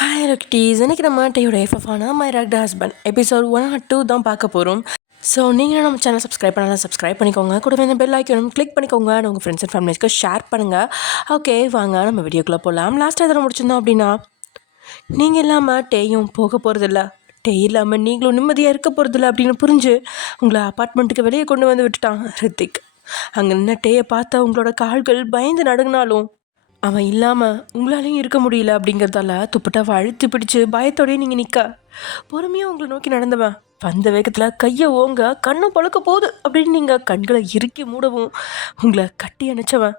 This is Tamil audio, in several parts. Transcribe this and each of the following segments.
ஹாய் ரெக்டீஸ், இன்றைக்கி நம்ம டேயோட எஃப்எஃபான மை ரக்ட் ஹஸ்பண்ட் எபிசோட் 1 or 2 தான் பார்க்க போகிறோம். ஸோ நீங்கள் நம்ம சேனல் சப்ஸ்கிரைப் பண்ணாலும் சப்ஸ்கிரைப் பண்ணிக்கோங்க. கூடவே இந்த பெல் ஐக்கனும் கிளிக் பண்ணிக்கோங்க. உங்கள் ஃப்ரெண்ட்ஸ் அண்ட் ஃபேமிலிஸ்க்கு ஷேர் பண்ணுங்கள். ஓகே, வாங்க நம்ம வீடியோக்குள்ளே போகலாம். லாஸ்ட்டாக எதில் முடிச்சிருந்தோம் அப்படின்னா, நீங்கள் இல்லாமல் டேயும் போக போகிறதில்ல, டே இல்லாமல் நீங்களும் நிம்மதியாக இருக்க போகிறதில்ல அப்படின்னு புரிஞ்சு உங்களை அப்பார்ட்மெண்ட்டுக்கு வெளியே கொண்டு வந்து விட்டுட்டான் ரித்திக். அங்கே நின்று டேயை பார்த்தா உங்களோட கால்கள் பயந்து நடுங்கினாலும் அவன் இல்லாமல் உங்களாலையும் இருக்க முடியல அப்படிங்கிறதால துப்பட்டாவை அழுத்தி பிடிச்சி பயத்தோடய நீங்கள் நிற்க பொறுமையாக உங்களை நோக்கி நடந்தவன் வந்த வேகத்தில் கையை ஓங்க கண்ணை பழுக்க போகுது அப்படின்னு நீங்கள் கண்களை இறுக்கி மூடவும் உங்களை கட்டி அணைச்சவன்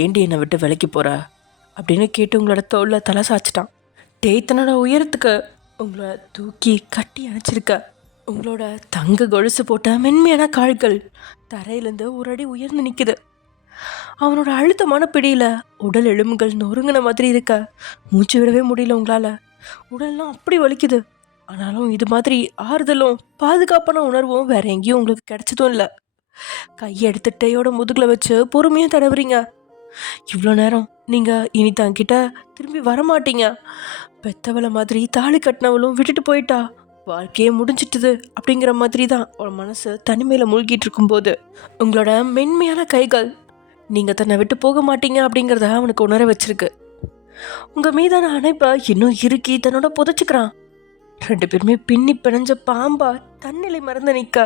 ஏண்டி என்னை விட்டு விலைக்கு போகிற அப்படின்னு கேட்டு உங்களோட தோளில் தலை சாய்ச்சிட்டான். தன்னோட உயரத்துக்கு உங்களை தூக்கி கட்டி அணைச்சிருக்க உங்களோட தங்க கொலுசு போட்ட மென்மையான கால்கள் தரையிலேருந்து ஒரு அடி உயர்ந்து நிற்குது. அவனோட அழுத்தமான பிடியில் உடல் எலும்புகள் நொறுங்கின மாதிரி இருக்க மூச்சு விடவே முடியல உங்களால். உடல்லாம் அப்படி வலிக்குது. ஆனாலும் இது மாதிரி ஆறுதலும் பாதுகாப்பான உணர்வும் வேற எங்கேயும் உங்களுக்கு கிடைச்சதும் இல்லை. கையை எடுத்து டேயோட முதுகில் வச்சு பொறுமையாக தடவுறீங்க. இவ்வளோ நேரம் நீங்கள் இனி தங்கிட்ட திரும்பி வரமாட்டீங்க, பெத்தவளை மாதிரி தாலி கட்டினவளும் விட்டுட்டு போயிட்டா, வாழ்க்கையே முடிஞ்சிட்டுது அப்படிங்கிற மாதிரி தான் ஒரு மனசு தனிமையில் மூழ்கிட்டு இருக்கும்போது உங்களோட மென்மையான கைகள் நீங்கள் தன்னை விட்டு போக மாட்டீங்க அப்படிங்கிறத அவனுக்கு உணர வச்சிருக்கு. உங்கள் மீதான அணைப்பை இன்னும் இறுக்கி தன்னோட புதைச்சிக்கிறான். 2 பேருமே பின்னி பிணைஞ்ச பாம்பா தன்னிலை மறந்து நிற்க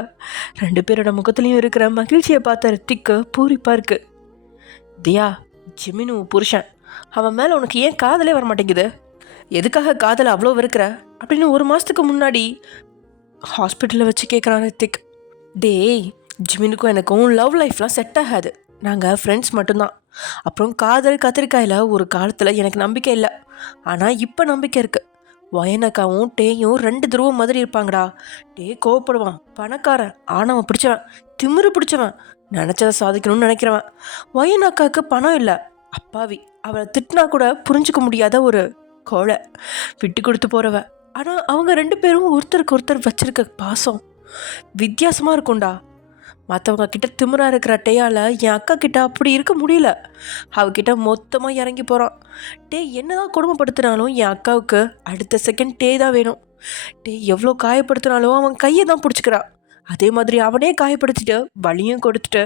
2 பேரோட முகத்துலையும் இருக்கிற மகிழ்ச்சியை பார்த்த ரித்திக்கு பூரிப்பா இருக்கு. தியா, ஜிமினு புருஷன், அவன் மேலே உனக்கு ஏன் காதலே வரமாட்டேங்குது? எதுக்காக காதலை அவ்வளோ வெறுக்கிற அப்படின்னு 1 மாதத்துக்கு முன்னாடி ஹாஸ்பிட்டலில் வச்சு கேட்குறான் ரித்திக். டேய், ஜிமினுக்கும் எனக்கும் லவ் லைஃப்லாம் செட் ஆகாது, நாங்கள் ஃப்ரெண்ட்ஸ் மட்டும்தான். அப்புறம் காதல் கத்திரிக்காயில் ஒரு காலத்தில் எனக்கு நம்பிக்கை இல்லை, ஆனால் இப்போ நம்பிக்கை இருக்குது. வயனக்காவும் டேயும் 2 துருவம் மாதிரி இருப்பாங்கடா. டே கோவப்படுவான், பணக்காரன், ஆணவன் பிடிச்சவன், திமிரு பிடிச்சவன், நினச்சதை சாதிக்கணும்னு நினைக்கிறவன். வயனக்காவுக்கு பணம் இல்லை, அப்பாவி, அவளை திட்டினா கூட புரிஞ்சுக்க முடியாத ஒரு கோழை, விட்டு கொடுத்து போகிறவ. ஆனால் அவங்க 2 பேரும் ஒருத்தருக்கு ஒருத்தர் வச்சிருக்க பாசம் வித்தியாசமாக இருக்கும்டா. மற்றவங்க கிட்ட திமிரா இருக்கிற டேயால் என் அக்கா கிட்ட அப்படி இருக்க முடியல. அவகிட்ட மொத்தமாக இறங்கி போகிறான். டே என்னதான் கொடுமைப்படுத்தினாலும் என் அக்காவுக்கு அடுத்த செகண்ட் டே தான் வேணும். டே எவ்வளோ காயப்படுத்தினாலும் அவன் கையை தான் பிடிச்சிக்கிறான். அதே மாதிரி அவனே காயப்படுத்திட்டு வலியும் கொடுத்துட்டு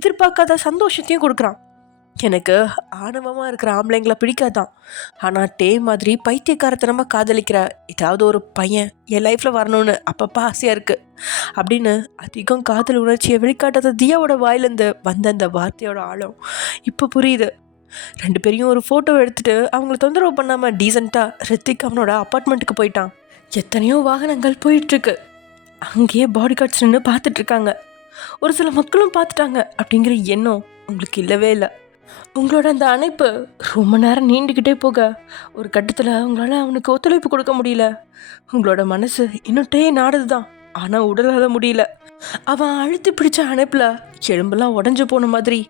எதிர்பார்க்காத சந்தோஷத்தையும் கொடுக்குறான். எனக்கு ஆணவமாக இருக்கிற ஆம்பளைங்களை பிடிக்காதான். ஆனால் டே மாதிரி பைத்தியக்காரத்தனமாக காதலிக்கிற ஏதாவது ஒரு பையன் என் லைஃப்பில் வரணும்னு அப்பப்போ ஆசையாக இருக்குது அப்படின்னு அதிகம் காதல் உணர்ச்சியை வெளிக்காட்டாத தியாவோட வாயிலேருந்து வந்த அந்த வார்த்தையோட ஆழம் இப்போ புரியுது. 2 பேரையும் ஒரு ஃபோட்டோ எடுத்துகிட்டு அவங்கள தொந்தரவு பண்ணாமல் டீசெண்டாக ரித்திக் அவனோட அப்பார்ட்மெண்ட்டுக்கு போயிட்டான். எத்தனையோ வாகனங்கள் போயிட்டுருக்கு. அங்கேயே பாடி கார்ட்ஸ் நின்று பார்த்துட்ருக்காங்க. ஒரு சில மக்களும் பார்த்துட்டாங்க அப்படிங்கிற எண்ணம் உங்களுக்கு இல்லவே இல்லை. உங்களோட அந்த அணைப்பு ரொம்ப நேரம் நீண்டுக்கிட்டே போக ஒரு கட்டத்தில் உங்களால் அவனுக்கு ஒத்துழைப்பு கொடுக்க முடியல. உங்களோட மனசு இன்னும் டே நாடுது தான், ஆனால் உடலால் முடியல. அவன் அழுத்தி பிடிச்ச அணைப்பில் எலும்பெல்லாம் உடஞ்சி போன மாதிரி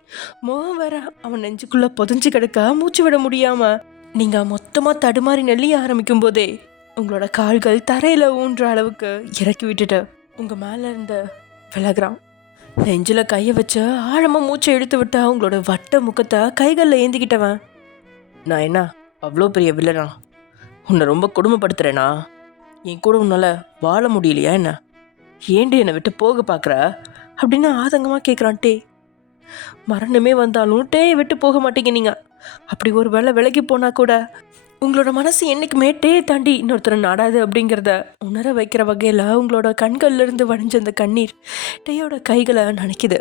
முகம் வேற அவன் நெஞ்சுக்குள்ளே புதஞ்சு கிடக்க மூச்சு விட முடியாமல் நீங்கள் மொத்தமாக தடுமாறி நெல்லிய ஆரம்பிக்கும் போதே உங்களோட கால்கள் தரையில் ஊன்ற அளவுக்கு இறக்கி விட்டுட்டு உங்கள் மேலே இருந்து விலகிறான். நெஞ்சில் கையை வச்சு ஆழமாக மூச்சை இழுத்து விட்டா அவங்களோட வட்ட முகத்தை கைகளில் ஏந்திக்கிட்டவன், நான் என்ன அவ்வளோ பெரிய வில்லனா? உன்னை ரொம்ப கொடுமைப்படுத்துகிறேனா? என் கூட உன்னால் வாழ முடியலையா என்ன? ஏண்டி என்னை விட்டு போக பார்க்குற அப்படின்னு ஆதங்கமாக கேட்குறான் டே. மரணமே வந்தாலும் டேயை விட்டு போக மாட்டேங்க நீங்கள். அப்படி ஒரு வேளை விலகி போனால் கூட உங்களோட மனசு என்றைக்குமே டேயை தாண்டி இன்னொருத்தரை நாடாது அப்படிங்கிறத உணர வைக்கிற வகையில் உங்களோட கண்கள்லேருந்து வடிஞ்ச அந்த கண்ணீர் டேயோட கைகளை நனைக்குது.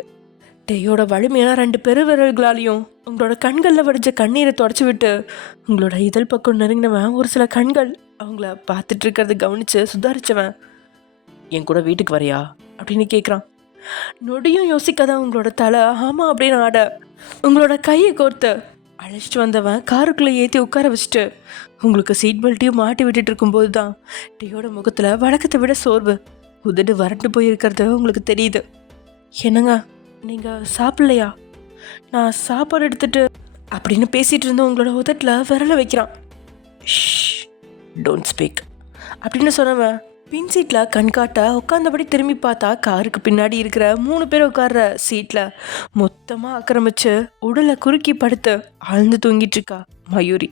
டேயோட வலிமையான 2 பெருவிரல்களாலையும் உங்களோட கண்களில் வடிஞ்ச கண்ணீரை தொடச்சி விட்டு உங்களோட இதழ் பக்கம் நெருங்கினவன் ஒரு சில கண்கள் அவங்கள பார்த்துட்டு இருக்கிறத கவனித்து சுதாரித்தவன், என் கூட வீட்டுக்கு வரையா அப்படின்னு கேட்குறான். நொடியும் யோசிக்காத உங்களோட தலை ஆமாம் அப்படின்னு ஆட உங்களோட கையை கோர்த்து அழைச்சிட்டு வந்தவன் காருக்குள்ளே ஏற்றி உட்கார வச்சுட்டு உங்களுக்கு சீட் பெல்ட்டையும் மாட்டி விட்டுட்டு இருக்கும்போது தான் டேயோட முகத்தில் வழக்கத்தை விட சோர்வு உதடு வறண்டு போயிருக்கிறது உங்களுக்கு தெரியுது. என்னங்க, நீங்கள் சாப்பிட்லையா? நான் சாப்பாடு எடுத்துட்டு அப்படின்னு பேசிகிட்டு இருந்தோம். உங்களோட உதட்டில் விரல வைக்கிறான். ஷ், டோன்ட் ஸ்பீக் அப்படின்னு சொன்னவன் பின் சீட்டில் கண்காட்ட உட்காந்தபடி திரும்பி பார்த்தா காருக்கு பின்னாடி இருக்கிற 3 பேர் உட்கார்ற சீட்டில் மொத்தமாக ஆக்கிரமிச்சு உடலை குறுக்கி படுத்து ஆழ்ந்து தூங்கிட்டு இருக்கா மயூரி.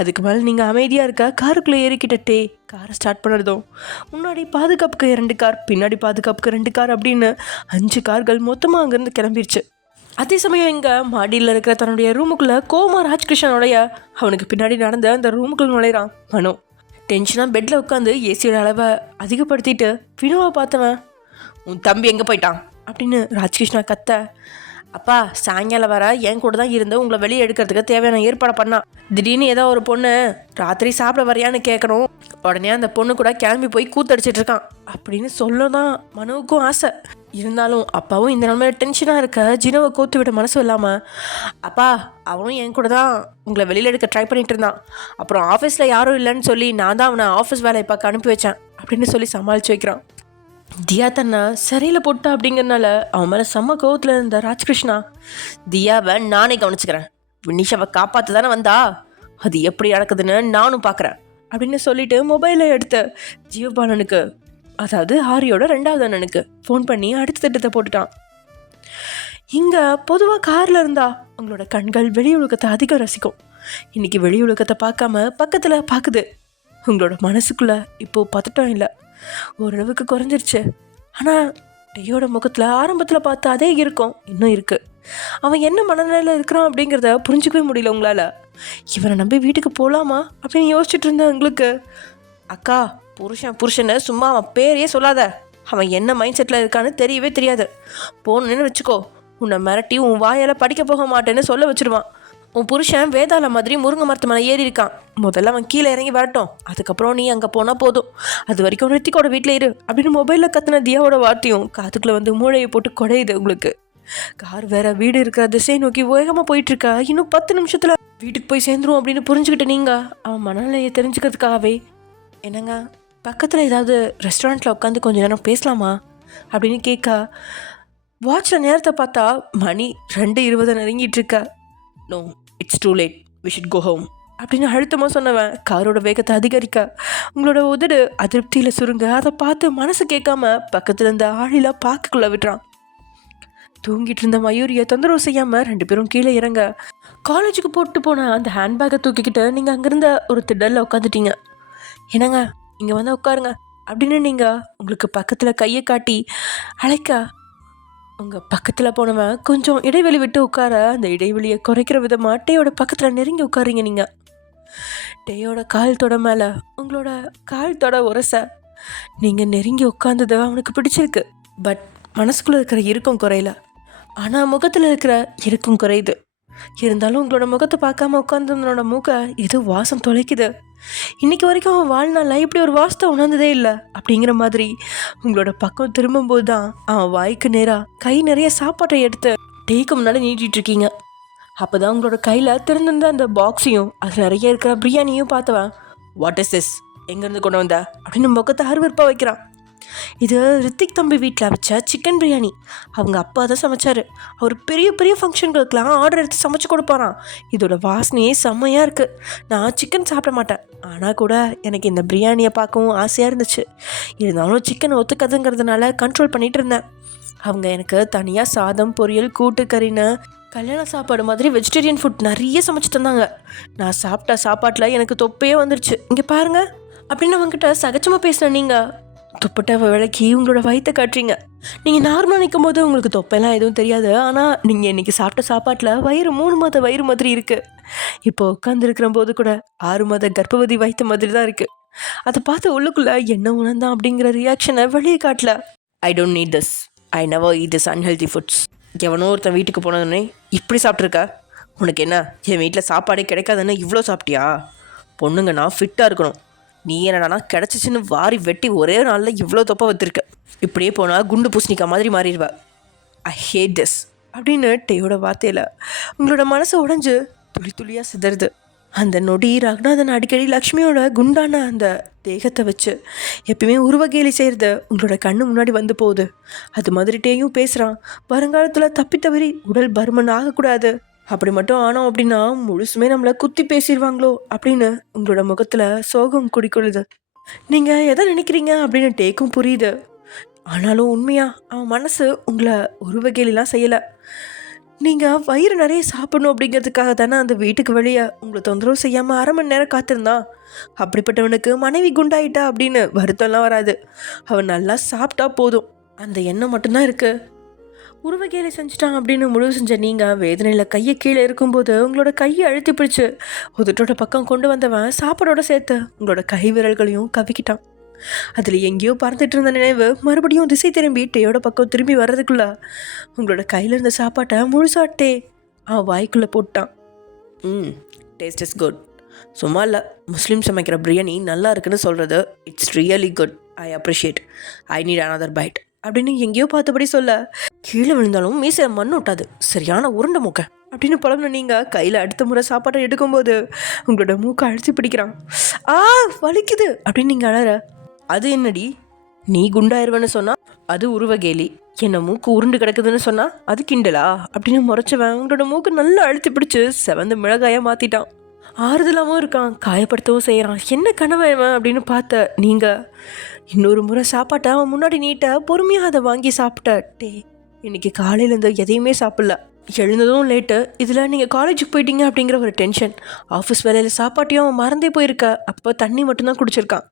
அதுக்கு மேலே நீங்கள் அமைதியாக இருக்க காருக்குள்ளே ஏறிக்கிட்டே காரை ஸ்டார்ட் பண்ணுறதும் முன்னாடி பாதுகாப்புக்கு 2 கார், பின்னாடி பாதுகாப்புக்கு 2 கார் அப்படின்னு 5 கார்கள் மொத்தமாக அங்கேருந்து கிளம்பிருச்சு. அதே சமயம் இங்கே மாடியில் இருக்கிற தன்னுடைய ரூமுக்குள்ளே கோமா ராஜ்கிருஷ்ணனுடைய அவனுக்கு பின்னாடி நடந்த அந்த ரூமுக்குள்ள நுழையிறான் மனோ. டென்ஷனாக பெட்டில் உட்காந்து ஏசியோட அளவை அதிகப்படுத்திட்டு வினோவை பார்த்தவன், உன் தம்பி எங்கே போயிட்டான் அப்படின்னு ராஜ்கிருஷ்ணா கத்த, அப்பா சாயங்காலம் வர என் கூட தான் இருந்து உங்களை வெளியே எடுக்கிறதுக்கு தேவையான ஏற்பாடு பண்ணா. திடீர்னு ஏதோ ஒரு பொண்ணு ராத்திரி சாப்பிட வரையான்னு கேட்கணும், உடனே அந்த பொண்ணு கூட கிளம்பி போய் கூத்தடிச்சிட்டு இருக்கான் அப்படின்னு சொல்லதான் மனுவுக்கும் ஆசை. இருந்தாலும் அப்பாவும் இந்த நிலமையில டென்ஷனாக இருக்க ஜினோவை கோத்து விட மனசு இல்லாமல், அப்பா அவனும் என் கூட தான் உங்களை வெளியில் எடுக்க ட்ரை பண்ணிட்டு இருந்தான், அப்புறம் ஆஃபீஸில் யாரும் இல்லைன்னு சொல்லி நான் தான் அவனை ஆஃபீஸ் வேலையை பார்க்க அனுப்பி வச்சேன் அப்படின்னு சொல்லி சமாளித்து வைக்கிறான். தியா தன்னை சரியில் போட்டா அப்படிங்கிறனால அவன் மேலே செம்ம கோவத்தில் இருந்த ராஜ்கிருஷ்ணா, தியாவை நானே கவனிச்சுக்கிறேன், வினிஷாவை காப்பாற்ற தானே வந்தா, அது எப்படி நடக்குதுன்னு நானும் பார்க்குறேன் அப்படின்னு சொல்லிட்டு மொபைலை எடுத்து ஜீவபாலனுக்கு, அதாவது ஆரியோட 2வது அண்ணனுக்கு ஃபோன் பண்ணி அடுத்த திட்டத்தை போட்டுட்டான். இங்கே பொதுவாக காரில் இருந்தா உங்களோட கண்கள் வெளி உலகத்தை அதிகம் ரசிக்கும். இன்னைக்கு வெளி உலகத்தை பார்க்காம பக்கத்தில் பார்க்குது. உங்களோட மனசுக்குள்ளே இப்போது பதட்டம் இல்லை, ஓரளவுக்கு குறைஞ்சிருச்சு. ஆனால் டேயோட முகத்தில் ஆரம்பத்தில் பார்த்த அதே இருக்கும் இன்னும் இருக்குது. அவன் என்ன மனநிலையில் இருக்கிறான் அப்படிங்கிறத புரிஞ்சுக்கவே முடியல உங்களால். இவனை நம்பி வீட்டுக்கு போகலாமா அப்படின்னு யோசிச்சுட்டு இருந்தேன் உங்களுக்கு. அக்கா, புருஷனை சும்மா அவன் பேரையே சொல்லாத, அவன் என்ன மைண்ட் செட்டில் இருக்கான்னு தெரியவே தெரியாது. போகணுன்னு வச்சுக்கோ, உன்னை மிரட்டி உன் வாயால் படிக்க போக மாட்டேன்னு சொல்ல வச்சுருவான். உன் புருஷன் வேதாள மாதிரி முருங்கை மரத்து மேலே ஏறி இருக்கான், முதல்ல அவன் கீழே இறங்கி வரட்டும், அதுக்கப்புறம் நீ அங்கே போனால் போதும், அது வரைக்கும் ரித்திக்கோட வீட்டில் இரு அப்படின்னு மொபைலில் கத்தின தியாவோட வார்த்தையும் காத்துக்குள்ளே வந்து மூளையை போட்டு குடையுது உங்களுக்கு. கார் வேற வீடு இருக்கிற திசையை நோக்கி வேகமாக போயிட்டுருக்கா. இன்னும் 10 நிமிஷத்தில் வீட்டுக்கு போய் சேர்ந்துரும் அப்படின்னு புரிஞ்சுக்கிட்டு நீங்கள் அவன் மனநிலையை தெரிஞ்சுக்கிறதுக்காகவே, என்னங்க பக்கத்தில் ஏதாவது ரெஸ்டாரண்ட்டில் உட்காந்து கொஞ்சம் நேரம் பேசலாமா அப்படின்னு கேட்க, வாட்சில் நேரத்தை பார்த்தா மணி 2:20 நெருங்கிட்டுருக்கா. No, it's too late, we should go home அப்படின்னு அழுத்தமாக சொன்னவன் காரோட வேகத்தை அதிகரிக்க உங்களோட உதடு அதிருப்தியில் சுருங்க அதை பார்த்து மனசு கேட்காம பக்கத்தில் இருந்த ஆளிலாம் பார்க்குள்ளே விட்டுறான். தூங்கிட்டு இருந்த மயூரியை தொந்தரவு செய்யாமல் 2 பேரும் கீழே இறங்க காலேஜுக்கு போட்டு போன அந்த ஹேண்ட்பேக்கை தூக்கிக்கிட்டு நீங்கள் அங்கேருந்த ஒரு திடலில் உட்காந்துட்டீங்க. என்னங்க இங்கே வந்து உட்காருங்க அப்படின்னு நீங்கள் உங்களுக்கு பக்கத்தில் கையை காட்டி அழைக்க, உங்கள் பக்கத்தில் போனவன் கொஞ்சம் இடைவெளி விட்டு உட்கார அந்த இடைவெளியை குறைக்கிற விதமாக டேயோட பக்கத்தில் நெருங்கி உட்காரிங்க. நீங்கள் டேயோட கால் தொட மேலே உங்களோட கால் தொட உரச நீங்கள் நெருங்கி உட்காந்தது அவனுக்கு பிடிச்சிருக்கு. பட் மனசுக்குள்ளே இருக்கிற இறுக்கம் குறையல, ஆனால் முகத்தில் இருக்கிற இறுக்கம் குறையுது. இருந்தாலும் உங்களோட முகத்தை பார்க்காம உட்காந்தவனோட மூக்கை ஏதோ வாசம் தொலைக்குது. இன்னைக்கு வரைக்கும் அவன் வாழ்நாளில் இப்படி ஒரு வாசத்தை உணர்ந்ததே இல்லை அப்படிங்கிற மாதிரி உங்களோட பக்கம் திரும்பும்போது தான் அவன் வாய்க்கு நேராக கை நிறைய சாப்பாட்டை எடுத்து டேக்கு முன்னாடி நீட்டிகிட்டு இருக்கீங்க. அப்போ தான் உங்களோட கையில் திறந்திருந்த அந்த பாக்ஸையும் அதில் நிறைய இருக்கிற பிரியாணியும் பார்த்தவன், வாட் இஸ் திஸ், எங்கேருந்து கொண்டு வந்த அப்படின்னு முகத்தை அருவருப்பாக வைக்கிறான். இது ரித்திக் தம்பி வீட்டில் வச்ச சிக்கன் பிரியாணி. அவங்க அப்பா தான் சமைச்சார். அவர் பெரிய பெரிய ஃபங்க்ஷன்களுக்கெலாம் ஆர்டர் எடுத்து சமைச்சு கொடுப்பாராம். இதோட வாசனையே செம்மையாக இருக்குது. நான் சிக்கன் சாப்பிட மாட்டேன், ஆனால் கூட எனக்கு இந்த பிரியாணியை பார்க்கவும் ஆசையாக இருந்துச்சு. இருந்தாலும் சிக்கன் ஒத்துக்காதுங்கிறதுனால கண்ட்ரோல் பண்ணிகிட்டு இருந்தேன். அவங்க எனக்கு தனியாக சாதம், பொரியல், கூட்டு, கறின்னு கல்யாண சாப்பாடு மாதிரி வெஜிடேரியன் ஃபுட் நிறைய சமைச்சு தந்தாங்க. நான் சாப்பிட்ட சாப்பாட்டில் எனக்கு தொப்பையே வந்துருச்சு. இங்கே பாருங்கள் அப்படின்னு அவங்ககிட்ட சகஜமாக பேசினேன். நீங்கள் துப்பட்டா விளக்கி உங்களோட வயிற்றை காட்டுறீங்க. நீங்கள் நார்மலாக நிற்கும் போது உங்களுக்கு தொப்பையெல்லாம் எதுவும் தெரியாது. ஆனால் நீங்கள் இன்றைக்கி சாப்பிட்ட சாப்பாட்டில் வயிறு 3 மாத வயிறு மாதிரி இருக்குது. இப்போ உட்காந்துருக்கிற போது கூட 6 மாத கர்ப்பவதி வயிற்று மாதிரி தான் இருக்குது. அதை பார்த்து உள்ளுக்குள்ளே என்ன உணர்ந்தான் அப்படிங்கிற ரியாக்ஷனை வெளியே காட்டல. I don't need this, I never eat this unhealthy foods. எவனோ ஒருத்தன் வீட்டுக்கு போனதுன்னே இப்படி சாப்பிட்ருக்க, உனக்கு என்ன என் வீட்டில் சாப்பாடே கிடைக்காதுன்னு இவ்வளோ சாப்பிட்டியா? பொண்ணுங்க நான் ஃபிட்டாக இருக்கணும், நீ என்னடானா கிடச்சிச்சின்னு வாரி வெட்டி ஒரே நாளில் இவ்வளோ தொப்பை வச்சுருக்க, இப்படியே போனால் குண்டு பூசணிக்கா மாதிரி மாறிடுவா. ஐ ஹேட் திஸ் அப்படின்னு டேயோட வார்த்தையில் உங்களோட மனசை உடைஞ்சு துளி துளியாக சிதறுது. அந்த நொடி ரகுநாதன் அடிக்கடி லக்ஷ்மியோட குண்டான அந்த தேகத்தை வச்சு எப்பயுமே உருவகேலி செய்கிறது உங்களோட கண்ணு முன்னாடி வந்து போகுது. அது மாதிரி டேயும் பேசுகிறான், வருங்காலத்தில் தப்பி தவறி உடல் பருமன் ஆகக்கூடாது, அப்படி மட்டும் ஆனோம் அப்படின்னா முழுசுமே நம்மளை குத்தி பேசிடுவாங்களோ அப்படின்னு உங்களோட முகத்தில் சோகம் குடிக்கொள்ளுது. நீங்கள் எதை நினைக்கிறீங்க அப்படின்னு டேக்கும் புரியுது. ஆனாலும் உண்மையாக அவன் மனசு உங்களை உருவகேலிலாம் செய்யலை. நீங்கள் வயிறு நிறைய சாப்பிடணும் அப்படிங்கிறதுக்காக தானே அந்த வீட்டுக்கு வெளியே உங்களை தொந்தரவு செய்யாமல் 1/2 மணி நேரம் காத்திருந்தான். அப்படிப்பட்டவனுக்கு மனைவி குண்டாயிட்டா அப்படின்னு வருத்தம்லாம் வராது. அவன் நல்லா சாப்பிட்டா போதும், அந்த எண்ணம் மட்டும்தான் இருக்குது. உருவகேலி செஞ்சுட்டான் அப்படின்னு முடிவு செஞ்ச நீங்கள் வேதனையில் கையை கீழே இருக்கும்போது உங்களோட கையை அழுத்தி பிடிச்சு உதட்டோட பக்கம் கொண்டு வந்தவன் சாப்பாடோட சேர்த்து உங்களோட கை விரல்களையும் கவிக்கிட்டான். அதில் எங்கேயோ பறந்துட்டு இருந்த நினைவு மறுபடியும் திசை திரும்பி டேயோட பக்கம் திரும்பி வர்றதுக்குள்ள உங்களோட கையில் இருந்த சாப்பாட்டை முழுசாட்டே அவன் வாய்க்குள்ளே போட்டான். Taste is good. சும்மா இல்லை, முஸ்லீம் சமைக்கிற பிரியாணி நல்லா இருக்குன்னு சொல்கிறது it's really good. I appreciate. I need another byte அப்படின்னு எங்கேயோ பார்த்தபடி சொல்ல கீழே விழுந்தாலும் மீசை மண் விட்டாது, சரியான உருண்டை மூக்கை அப்படின்னு புலம்புன நீங்கள் கையில் அடுத்த முறை சாப்பாட்டை எடுக்கும்போது உங்களோட மூக்கை அழுத்தி பிடிக்கிறான். வலிக்குது அப்படின்னு நீங்கள் அழற. அது என்னடி, நீ குண்டாயிருவன்னு சொன்னா அது உருவகேலி, என்ன மூக்கு உருண்டு கிடக்குதுன்னு சொன்னா அது கிண்டலா அப்படின்னு முறைச்சவன் உங்களோட மூக்கு நல்லா அழுத்தி பிடிச்சி செவந்த மிளகாயாக மாற்றிட்டான். ஆறுதலாகவும் இருக்கான், காயப்படுத்தவும் செய்கிறான். என்ன கனவன் அப்படின்னு பார்த்த நீங்கள் இன்னொரு முறை சாப்பாட்டை அவன் முன்னாடி நீட்ட பொறுமையாக அதை வாங்கி சாப்பிட்ட. இன்னைக்கு காலையிலேருந்து எதையுமே சாப்பிடல, எழுந்ததும் லேட்டு, இதில் நீங்கள் காலேஜுக்கு போயிட்டீங்க அப்படிங்கிற ஒரு டென்ஷன். ஆஃபீஸ் வேலையில் சாப்பாட்டையும் அவன் மறந்தே போயிருக்க. அப்போ தண்ணி மட்டும்தான் குடிச்சிருக்கான்.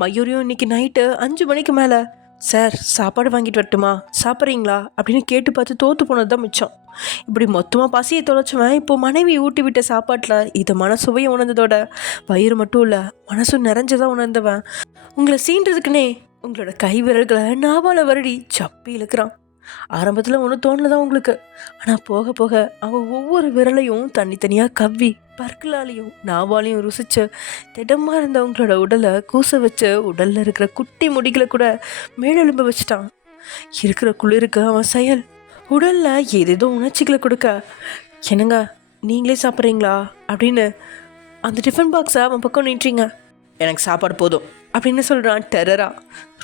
மயூரியும் இன்னைக்கு நைட்டு 5 மணிக்கு மேலே சார் சாப்பாடு வாங்கிட்டு வரட்டுமா, சாப்பிட்றீங்களா அப்படின்னு கேட்டு பார்த்து தோற்று போனது தான் மிச்சம். இப்படி மொத்தமாக பசியை தொலைச்சவன் இப்போது மனைவி ஊட்டி விட்ட சாப்பாட்டில் இதமான சுவையை உணர்ந்ததோட வயிறு மட்டும் இல்லை மனசும் நிறைஞ்சதான் உணர்ந்தவன் உங்களை சீன்றதுக்குன்னே உங்களோட கை விரல்களை நாவால் வருடி சப்பி இழுக்கிறான். ஆரம்பத்தில் ஒன்றும் தோணலதான் உங்களுக்கு, ஆனால் போக போக அவன் ஒவ்வொரு விரலையும் தனித்தனியாக கவ்வி பற்களாலையும் நாவாலையும் ருசிச்சு திடமாக இருந்த உங்களோட உடலை கூச வச்சு உடலில் இருக்கிற குட்டி முடிகளை கூட மேலெலும்ப வச்சுட்டான். இருக்கிற குளிருக்கு அவன் செயல் உடலில் ஏதேதோ உணர்ச்சிகளை கொடுக்க, என்னங்க நீங்களே சாப்பிட்றீங்களா அப்படின்னு அந்த டிஃபன் பாக்ஸை அவன் பக்கம் நீட்டுறீங்க. எனக்கு சாப்பாடு போதும் அப்படின்னு சொல்கிறான் டெரரா.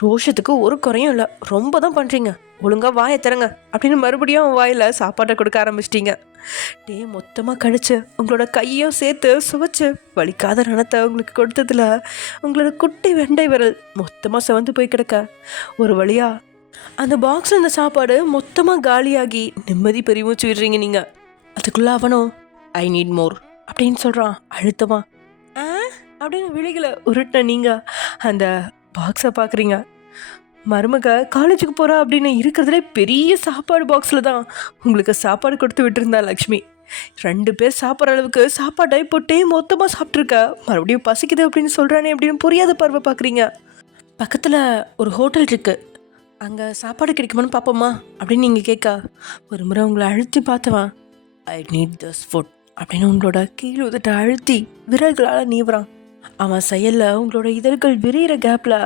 ரோஷத்துக்கு ஒரு குறையும் இல்லை, ரொம்ப தான் பண்ணுறீங்க, ஒழுங்காக வாயை தரங்க அப்படின்னு மறுபடியும் அவன் வாயில் சாப்பாட்டை கொடுக்க ஆரம்பிச்சிட்டிங்க. மொத்தமாக கழிச்சு உங்களோட கையும் சேர்த்து சுவைச்சு வலிக்காத ரணத்தை உங்களுக்கு கொடுத்ததில் உங்களோட குட்டி வெண்டை விரல் மொத்தமாக சிவந்து போய் கிடக்க ஒரு வழியா அந்த பாக்ஸில் இருந்த சாப்பாடு மொத்தமாக காலியாகி நிம்மதி பெருமூச்சு விடுறீங்க நீங்கள். அதுக்குள்ளே அவனும் ஐ நீட் மோர் அப்படின்னு சொல்கிறான் அழுத்தமா. அப்படின்னு விழிகளை உருட்டின நீங்கள் அந்த பாக்ஸை பார்க்குறீங்க. மருமக காலேஜுக்கு போகிறா அப்படின்னு இருக்கிறதுலே பெரிய சாப்பாடு பாக்ஸில் தான் உங்களுக்கு சாப்பாடு கொடுத்து விட்டுருந்தா லக்ஷ்மி. 2 பேர் சாப்பிட்ற அளவுக்கு சாப்பாட்டை போட்டே மொத்தமாக சாப்பிட்ருக்க, மறுபடியும் பசிக்குது அப்படின்னு சொல்கிறானே அப்படின்னு புரியாத பார்வை பார்க்குறீங்க. பக்கத்தில் ஒரு ஹோட்டல் இருக்குது, அங்கே சாப்பாடு கிடைக்குமான்னு பார்ப்போமா அப்படின்னு நீங்கள் கேட்க ஒரு முறை உங்களை அழுத்தி பார்த்தவன் ஐ நீட் திஸ் ஃபுட் அப்படின்னு உங்களோட கீழ் உதட்ட அழுத்தி விரல்களால் நீவுறான். அவன் செயலில் உங்களோட இதழ்கள் விரிகிற கேப்பில்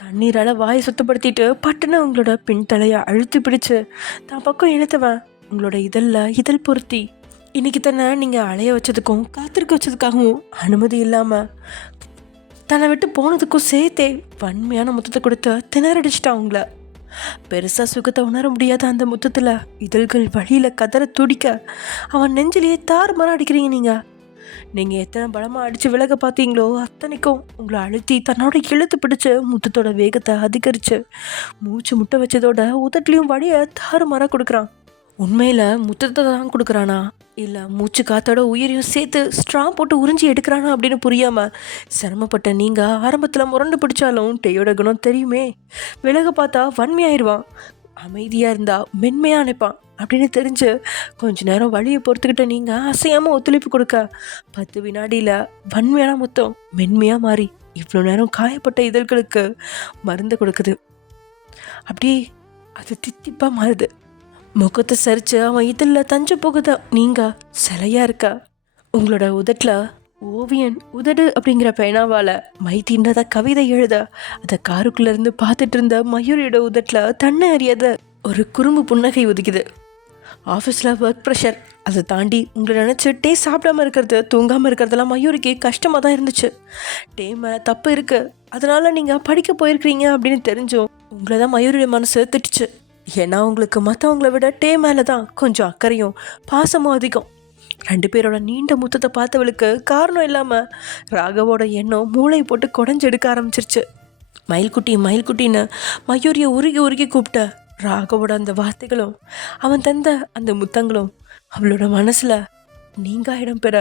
தண்ணீரால் வாயை சுத்தப்படுத்திட்டு பட்டுன்னு உங்களோட பின் தலையை அழுத்தி பிடிச்சு தான் பக்கம் இழுத்தவன் உங்களோட இதழ் பொருத்தி இன்னைக்கு தானே நீங்கள் அலைய வச்சதுக்கும் காத்திருக்க வச்சதுக்காகவும் அனுமதி இல்லாமல் தன்னை விட்டு போனதுக்கும் சேர்த்தே வன்மையான முத்தத்தை கொடுத்து திணறடிச்சிட்டான் உங்களை. பெருசாக சுகத்தை உணர முடியாத அந்த முத்தத்தில் இதழ்கள் வழியில் கதற துடிக்க அவன் நெஞ்சிலேயே தாறுமாற அடிக்கிறீங்க. நீங்கள் எத்தனை பலமாக அடித்து விலக பார்த்தீங்களோ அத்தனைக்கும் உங்களை அழுத்தி தன்னோட இழுத்து பிடிச்சி முத்தத்தோட வேகத்தை அதிகரித்து மூச்சு முட்டை வச்சதோட உதட்லேயும் வழியை தாறுமாற கொடுக்குறான். உண்மையில் முத்தத்தை தான் கொடுக்குறானா இல்லை மூச்சு காத்தோட உயிரையும் சேர்த்து ஸ்ட்ரா போட்டு உறிஞ்சி எடுக்கிறானா அப்படின்னு புரியாமல் சிரமப்பட்ட நீங்கள் ஆரம்பத்தில் முரண்டு பிடிச்சாலும் டேயோட குணம் தெரியுமே, விலக பார்த்தா வன்மையாயிருவான், அமைதியாக இருந்தால் மென்மையாக நினைப்பான் அப்படின்னு தெரிஞ்சு கொஞ்ச நேரம் வழியை பொறுத்துக்கிட்ட நீங்கள் அசையாமல் ஒத்துழைப்பு கொடுக்க 10 வினாடியில் வன்மையான முத்தம் மென்மையாக மாறி இவ்வளோ நேரம் காயப்பட்ட இதழ்களுக்கு மருந்து கொடுக்குது. அப்படியே அது தித்திப்பாக மாறுது. முகத்தை சரித்து அவன் இதழில் தஞ்சு போகுதா நீங்கள் சிலையாக இருக்கா. உங்களோட உதட்டில் ஓவியன் உதடு அப்படிங்கிற பேனாவால் மை தீண்டத கவிதை எழுத அதை காருக்குள்ளேருந்து பார்த்துட்டு இருந்த மயூரியோட உதட்டில் தன்னை அறியாத ஒரு குறும்பு புன்னகை உதிக்குது. ஆஃபீஸில் ஒர்க் ப்ரெஷர், அதை தாண்டி உங்களை நினச்சி டே சாப்பிடாமல் இருக்கிறது தூங்காமல் இருக்கிறதெல்லாம் மயூரிக்கு கஷ்டமாக தான் இருந்துச்சு. டே மேலே தப்பு இருக்குது, அதனால் நீங்கள் படிக்க போயிருக்கிறீங்க அப்படின்னு தெரிஞ்சோம் உங்களை தான் மயூரியோட மனசு திட்டுச்சு. ஏன்னா உங்களுக்கு மற்றவங்கள விட டே மேலே தான் கொஞ்சம் அக்கறையும் பாசமும் அதிகம். 2 பேரோட நீண்ட முத்தத்தை பார்த்தவளுக்கு காரணம் இல்லாமல் ராகவோட எண்ணம் மூளை போட்டு குடஞ்சு எடுக்க ஆரம்பிச்சிருச்சு. மயில்குட்டின்னு மயூரியை உருகி கூப்பிட்ட ராகவோட அந்த வார்த்தைகளும் அவன் தந்த அந்த முத்தங்களும் அவளோட மனசுல நீங்க இடம் பெற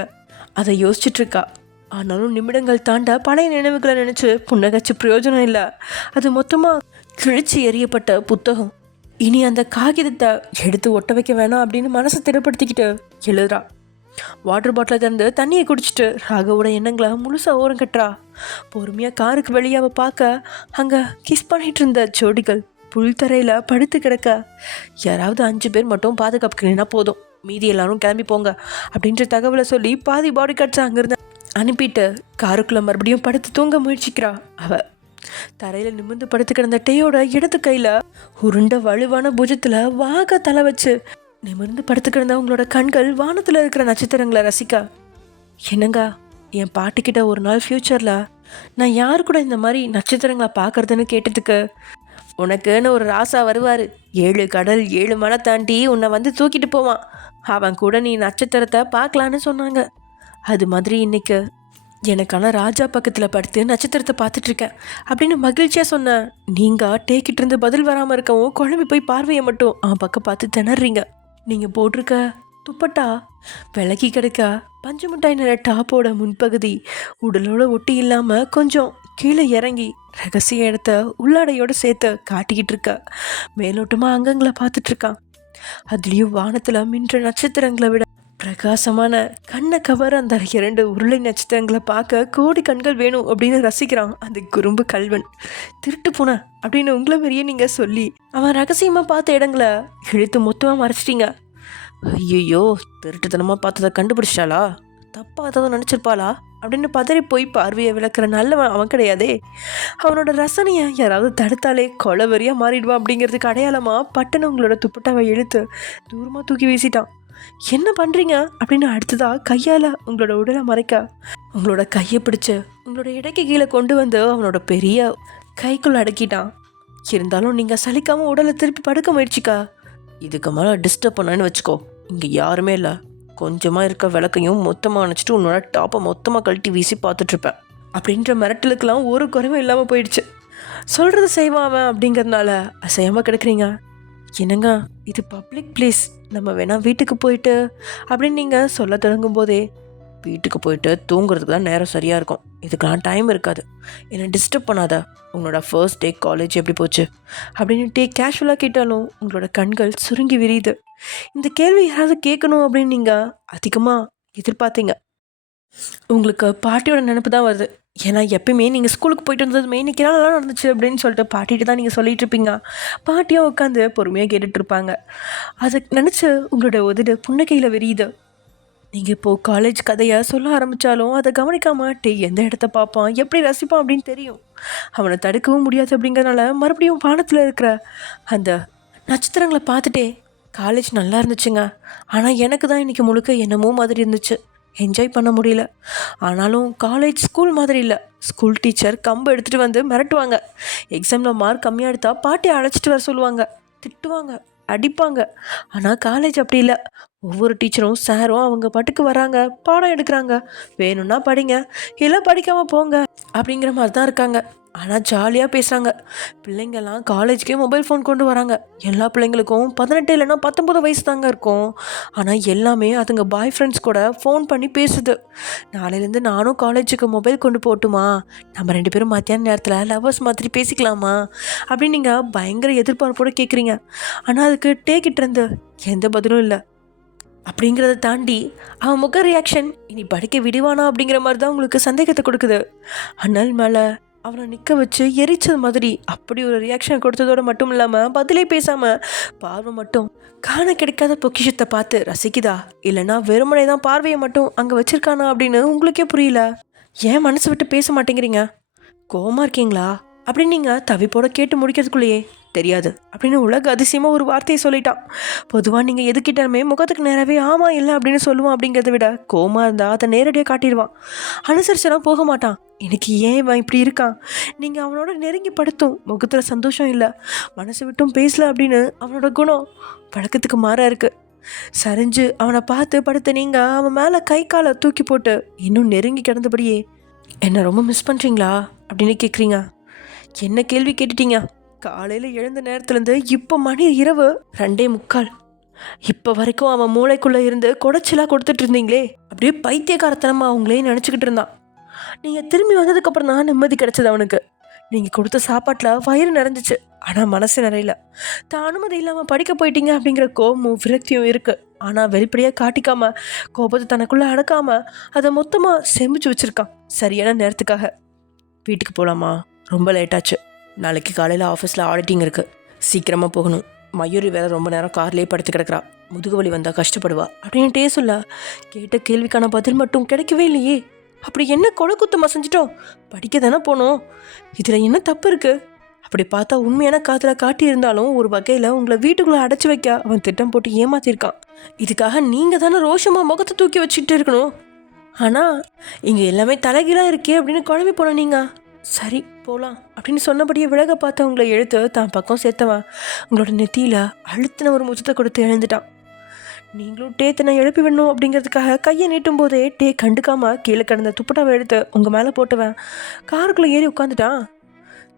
அதை யோசிச்சுட்டு இருக்கா. ஆனாலும் நிமிடங்கள் தாண்ட பழைய நினைவுகளை நினைச்சு புன்னகச்சு பிரயோஜனம் இல்லை. அது மொத்தமா கிழிச்சு எறியப்பட்ட புத்தகம். இனி அந்த காகிதத்தை எடுத்து ஒட்ட வைக்க வேணாம் அப்படின்னு மனசை திடப்படுத்திக்கிட்டு எழுதுறா. வாட்டர் பாட்டிலை திறந்து தண்ணியை குடிச்சிட்டு ராகவோட எண்ணங்களை முழுசா ஓரம் கட்டுறா. பொறுமையா காருக்கு வெளியே அவ பார்க்க அங்க கிஸ் பண்ணிட்டு இருந்த ஜோடிகள் புல்தரையில படுத்து கிடக்க, யாராவது 5 பேர் மட்டும் பாதுகாப்புக்குனா போதும், மீதி எல்லாரும் கிளம்பி போங்க அப்படின்ற தகவலை சொல்லி பாதி பாடி கார்ட்ஸ் அங்கிருந்து அனுப்பிட்டு காருக்குள்ள மறுபடியும் படுத்து தூங்க முயற்சிக்கிறா. அவ தரையில நிமிர்ந்து படுத்து கிடந்த டேயோட இடது கையில உருண்ட வலுவான புஜத்துல வாக தலை வச்சு நிமிர்ந்து படுத்து கிடந்த அவங்களோட கண்கள் வானத்துல இருக்கிற நட்சத்திரங்களை ரசிக்க, என்னங்க என் பாட்டிக்கிட்ட ஒரு நாள் ஃப்யூச்சர்ல நான் யாரு கூட இந்த மாதிரி நட்சத்திரங்களை பார்க்கறதுன்னு கேட்டதுக்கு, உனக்குன்னு ஒரு ராசா வருவார், 7 கடல் 7 மலை தாண்டி உன்னை வந்து தூக்கிட்டு போவான், அவன் கூட நீ நட்சத்திரத்தை பார்க்கலான்னு சொன்னாங்க. அது மாதிரி இன்னைக்கு எனக்கான ராஜா பக்கத்தில் படுத்து நட்சத்திரத்தை பார்த்துட்ருக்கேன் அப்படின்னு மகிழ்ச்சியாக சொன்னேன். நீங்கள் டேக்கிட்டு இருந்து பதில் வராமல் இருக்கவும் குழம்பி போய் பார்வையை மட்டும் அவன் பக்கம் பார்த்து திணறீங்க. நீங்கள் போட்டிருக்க துப்பட்டா விலகி கிடக்க பஞ்சு மிட்டாய் நிற டாப்போட முன்பகுதி உடலோட ஒட்டி இல்லாமல் கொஞ்சம் கீழே இறங்கி ரகசிய இடத்த உள்ளாடையோடு சேர்த்து காட்டிக்கிட்டு இருக்க. மேலோட்டமாக அங்கங்களை பார்த்துட்ருக்கான். அதுலேயும் வானத்தில் மின்ற நட்சத்திரங்களை விட பிரகாசமான கண்ணை கவர் அந்த 2 உருளை நட்சத்திரங்களை பார்க்க கோடி கண்கள் வேணும் அப்படின்னு ரசிக்கிறான் அந்த குறும்பு கல்வன். திருட்டு பூனை அப்படின்னு உங்களை மாதிரியே நீங்கள் சொல்லி அவன் ரகசியமாக பார்த்த இடங்களை இழுத்து மொத்தமாக மறைச்சிட்டீங்க. ஐயோ, திருட்டுத்தனமாக பார்த்ததை கண்டுபிடிச்சாளா, தப்பாக ஏதாவது நினச்சிருப்பாளா அப்படின்னு பதறி போய் பார்வையை விளக்குற நல்லவன் அவன் கிடையாதே. அவனோட ரசனையை யாராவது தடுத்தாலே கொலவெறியாக மாறிடுவான் அப்படிங்கிறதுக்கு அடையாளமாக பட்டுன்னு உங்களோட துப்பட்டாவை இழுத்து தூரமாக தூக்கி வீசிட்டான். என்ன பண்ணுறீங்க அப்படின்னு அடுத்ததாக கையால் உங்களோட உடலை மறைக்க உங்களோட கையை பிடிச்சு உங்களோட இடைக்கு கீழே கொண்டு வந்து அவனோட பெரிய கைக்குள்ள அடக்கிட்டான். இருந்தாலும் நீங்கள் சலிக்காமல் உடலை திருப்பி படுக்க முயற்சிக்கா. இதுக்கு மேலே டிஸ்டர்ப் பண்ணான்னு வச்சுக்கோ, இங்கே யாருமே இல்லை, கொஞ்சமாக இருக்க விளக்கையும் மொத்தமாக அணைச்சிட்டு உன்னோட டாப்பை மொத்தமாக கழட்டி வீசி பார்த்துட்ருப்பேன் அப்படின்ற மிரட்டலுக்கெல்லாம் ஒரு குறைவும் இல்லாமல் போயிடுச்சு. சொல்கிறது செய்வான் அவன் அப்படிங்கிறதுனால அசையாமல் கிடக்குறீங்க. என்னங்க இது பப்ளிக் பிளேஸ், நம்ம வேணால் வீட்டுக்கு போயிட்டு அப்படின்னு நீங்கள் சொல்ல தொடங்கும் போதே, வீட்டுக்கு போயிட்டு தூங்குறதுக்கு தான் நேரம் சரியாக இருக்கும், இதுக்கெல்லாம் டைம் இருக்காது, என்னை டிஸ்டர்ப் பண்ணாத, உங்களோட ஃபர்ஸ்ட் டே காலேஜ் எப்படி போச்சு அப்படின்ட்டு கேஷுவலாக கேட்டாலும் உங்களோட கண்கள் சுருங்கி விரியுது. இந்த கேள்வி யாராவது கேட்கணும் அப்படின்னு நீங்கள் அதிகமாக எதிர்பார்த்தீங்க. உங்களுக்கு பாட்டியோட நினப்பு தான் வருது. ஏன்னா எப்பயுமே நீங்கள் ஸ்கூலுக்கு போயிட்டு வந்ததுமே இன்னைக்கு நல்லா நடந்துச்சு அப்படின்னு சொல்லிட்டு பாட்டிகிட்ட தான் நீங்கள் சொல்லிகிட்டு இருப்பீங்க. பாட்டியும் உட்காந்து பொறுமையாக கேட்டுட்ருப்பாங்க. அதை நினச்சி உங்களோட உதடு புன்னகையில் விரியுது. நீங்கள் இப்போது காலேஜ் கதையை சொல்ல ஆரம்பித்தாலும் அதை கவனிக்காமட்டே எந்த இடத்த பார்ப்பான், எப்படி ரசிப்பான் அப்படின்னு தெரியும். அவனை தடுக்கவும் முடியாது. அப்படிங்கிறதுனால மறுபடியும் வானத்தில் இருக்கிற அந்த நட்சத்திரங்களை பார்த்துட்டே, காலேஜ் நல்லா இருந்துச்சுங்க, ஆனால் எனக்கு தான் இன்றைக்கி முழுக்க என்னமோ மாதிரி இருந்துச்சு, என்ஜாய் பண்ண முடியல. ஆனாலும் காலேஜ் ஸ்கூல் மாதிரி இல்லை. ஸ்கூல் டீச்சர் கம்பு எடுத்துகிட்டு வந்து மிரட்டுவாங்க, எக்ஸாமில் மார்க் கம்மியாக எடுத்தால் பாட்டியை அழைச்சிட்டு வர சொல்லுவாங்க, திட்டுவாங்க, அடிப்பாங்க. ஆனால் காலேஜ் அப்படி இல்லை. ஒவ்வொரு டீச்சரும் சாரும் அவங்க பாட்டுக்கு வராங்க, பாடம் எடுக்கிறாங்க, வேணும்னா படிங்க, இல்லை படிக்காமல் போங்க அப்படிங்கிற மாதிரி தான் இருக்காங்க. ஆனால் ஜாலியாக பேசுகிறாங்க. பிள்ளைங்கள்லாம் காலேஜுக்கே மொபைல் ஃபோன் கொண்டு வராங்க. எல்லா பிள்ளைங்களுக்கும் 18 இல்லைன்னா 19 வயசு தாங்க இருக்கும். ஆனால் எல்லாமே அதுங்க பாய் ஃப்ரெண்ட்ஸ் கூட ஃபோன் பண்ணி பேசுது. நாளையிலேருந்து நானும் காலேஜுக்கு மொபைல் கொண்டு போட்டுமா, நம்ம 2 பேரும் மத்தியான நேரத்தில் லவ்வர்ஸ் மாதிரி பேசிக்கலாமா அப்படின்னு நீங்கள் பயங்கர எதிர்பார்ப்போடு கேட்குறீங்க. ஆனால் அதுக்கு டேக்கிட்டு இருந்து எந்த பதிலும் இல்லை. அப்படிங்கிறத தாண்டி அவன் முக ரியாக்ஷன் இனி படிக்க விடுவானா அப்படிங்கிற மாதிரி தான் உங்களுக்கு சந்தேகத்தை கொடுக்குது. அண்ணல் மேலே அவனை நிற்க வச்சு எரிச்சது மாதிரி அப்படி ஒரு ரியாக்ஷன் கொடுத்ததோடு மட்டும் இல்லாமல் பதிலே பேசாமல் பார்வை மட்டும் காண கிடைக்காத பொக்கிஷத்தை பார்த்து ரசிக்குதா, இல்லைனா வெறுமனை தான் பார்வையை மட்டும் அங்கே வச்சிருக்கானா அப்படின்னு உங்களுக்கே புரியல. ஏன் மனசு விட்டு பேச மாட்டேங்கிறீங்க, கோவமாக இருக்கீங்களா அப்படின்னு நீங்கள் தவிப்போட கேட்டு முடிக்கிறதுக்குள்ளேயே தெரியாது அப்படின்னு உலக அதிசயமாக ஒரு வார்த்தையை சொல்லிட்டான். பொதுவாக நீங்கள் எதுக்கிட்டாலுமே முகத்துக்கு நேராகவே ஆமாம் இல்லை அப்படின்னு சொல்லுவான். அப்படிங்கிறத விட கோமா இருந்தால் அதை நேரடியாக காட்டிடுவான். அனுசரிச்செல்லாம் போக மாட்டான். எனக்கு ஏன் இவன் இப்படி இருக்கான், நீங்கள் அவனோட நெருங்கி படுத்தும் முகத்தில் சந்தோஷம் இல்லை, மனசு விட்டும் பேசல அப்படின்னு அவனோட குணம் பழக்கத்துக்கு மாறா இருக்குது. சரிஞ்சு அவனை பார்த்து படுத்த நீங்கள் அவன் மேலே கை காலை தூக்கி போட்டு இன்னும் நெருங்கி கிடந்தபடியே, என்னை ரொம்ப மிஸ் பண்ணுறீங்களா அப்படின்னு கேட்குறீங்க. என்ன கேள்வி கேட்டுட்டீங்க, காலையில் எழுந்த நேரத்துலேருந்து இப்போ மணி இரவு 2:45. இப்போ வரைக்கும் அவன் மூளைக்குள்ளே இருந்து குடைச்சலாக கொடுத்துட்டு இருந்தீங்களே, அப்படியே பைத்தியக்காரத்தனமாக அவங்களே நினச்சிக்கிட்டு இருந்தான். நீங்கள் திரும்பி வந்ததுக்கப்புறம் தான் நிம்மதி கிடைச்சது அவனுக்கு. நீங்கள் கொடுத்த சாப்பாட்டில் வயிறு நிறைஞ்சிச்சு, ஆனால் மனசு நிறையல. தான் அனுமதி இல்லாமல் படிக்க போயிட்டீங்க அப்படிங்கிற கோபமும் விரக்தியும் இருக்குது. ஆனால் வெளிப்படையாக காட்டிக்காமல் கோபத்தை தனக்குள்ளே அடக்காமல் அதை மொத்தமாக சேமிச்சு வச்சுருக்கான் சரியான நேரத்துக்காக. வீட்டுக்கு போகலாமா? ரொம்ப லேட்டாச்சு. நாளைக்கு காலையில் ஆஃபீஸில் ஆடிட்டிங் இருக்குது, சீக்கிரமாக போகணும். மயூரி வேற ரொம்ப நேரம் கார்லேயே படுத்து கிடக்கிறா, முதுகு வலி வந்தால் கஷ்டப்படுவா அப்படின்ட்டே சொல்ல கேட்ட கேள்விக்கான பதில் மட்டும் கிடைக்கவே இல்லையே. அப்படி என்ன கொலை குத்தமாக செஞ்சிட்டோம்? படிக்க தானே போனோம், இதில் என்ன தப்பு இருக்குது? அப்படி பார்த்தா உண்மையான காதில் காட்டியிருந்தாலும் ஒரு வகையில் உங்களை வீட்டுக்குள்ளே அடைச்சி வைக்க அவன் திட்டம் போட்டு ஏமாத்திருக்கான். இதுக்காக நீங்கள் தானே ரோஷமாக முகத்தை தூக்கி வச்சுக்கிட்டு இருக்கணும். ஆனால் இங்கே எல்லாமே தலைகீழாக இருக்கே அப்படின்னு குழம்பி போன நீங்கள் சரி போகலாம் அப்படின்னு சொன்னபடியே விலக பார்த்து அவங்கள எழுத்து தான் பக்கம் சேர்த்தவன் உங்களோட நெத்தியில் அழுத்தின ஒரு முச்சத்தை கொடுத்து எழுந்துட்டான். நீங்களும் டேத்தனை எழுப்பி விடணும் அப்படிங்கிறதுக்காக கையை நீட்டும் போதே டே கண்டுக்காமல் கீழே கிடந்த துப்பட்டாவை எடுத்து உங்கள் மேலே போட்டுவேன் காருக்குள்ளே ஏறி உட்காந்துட்டான்.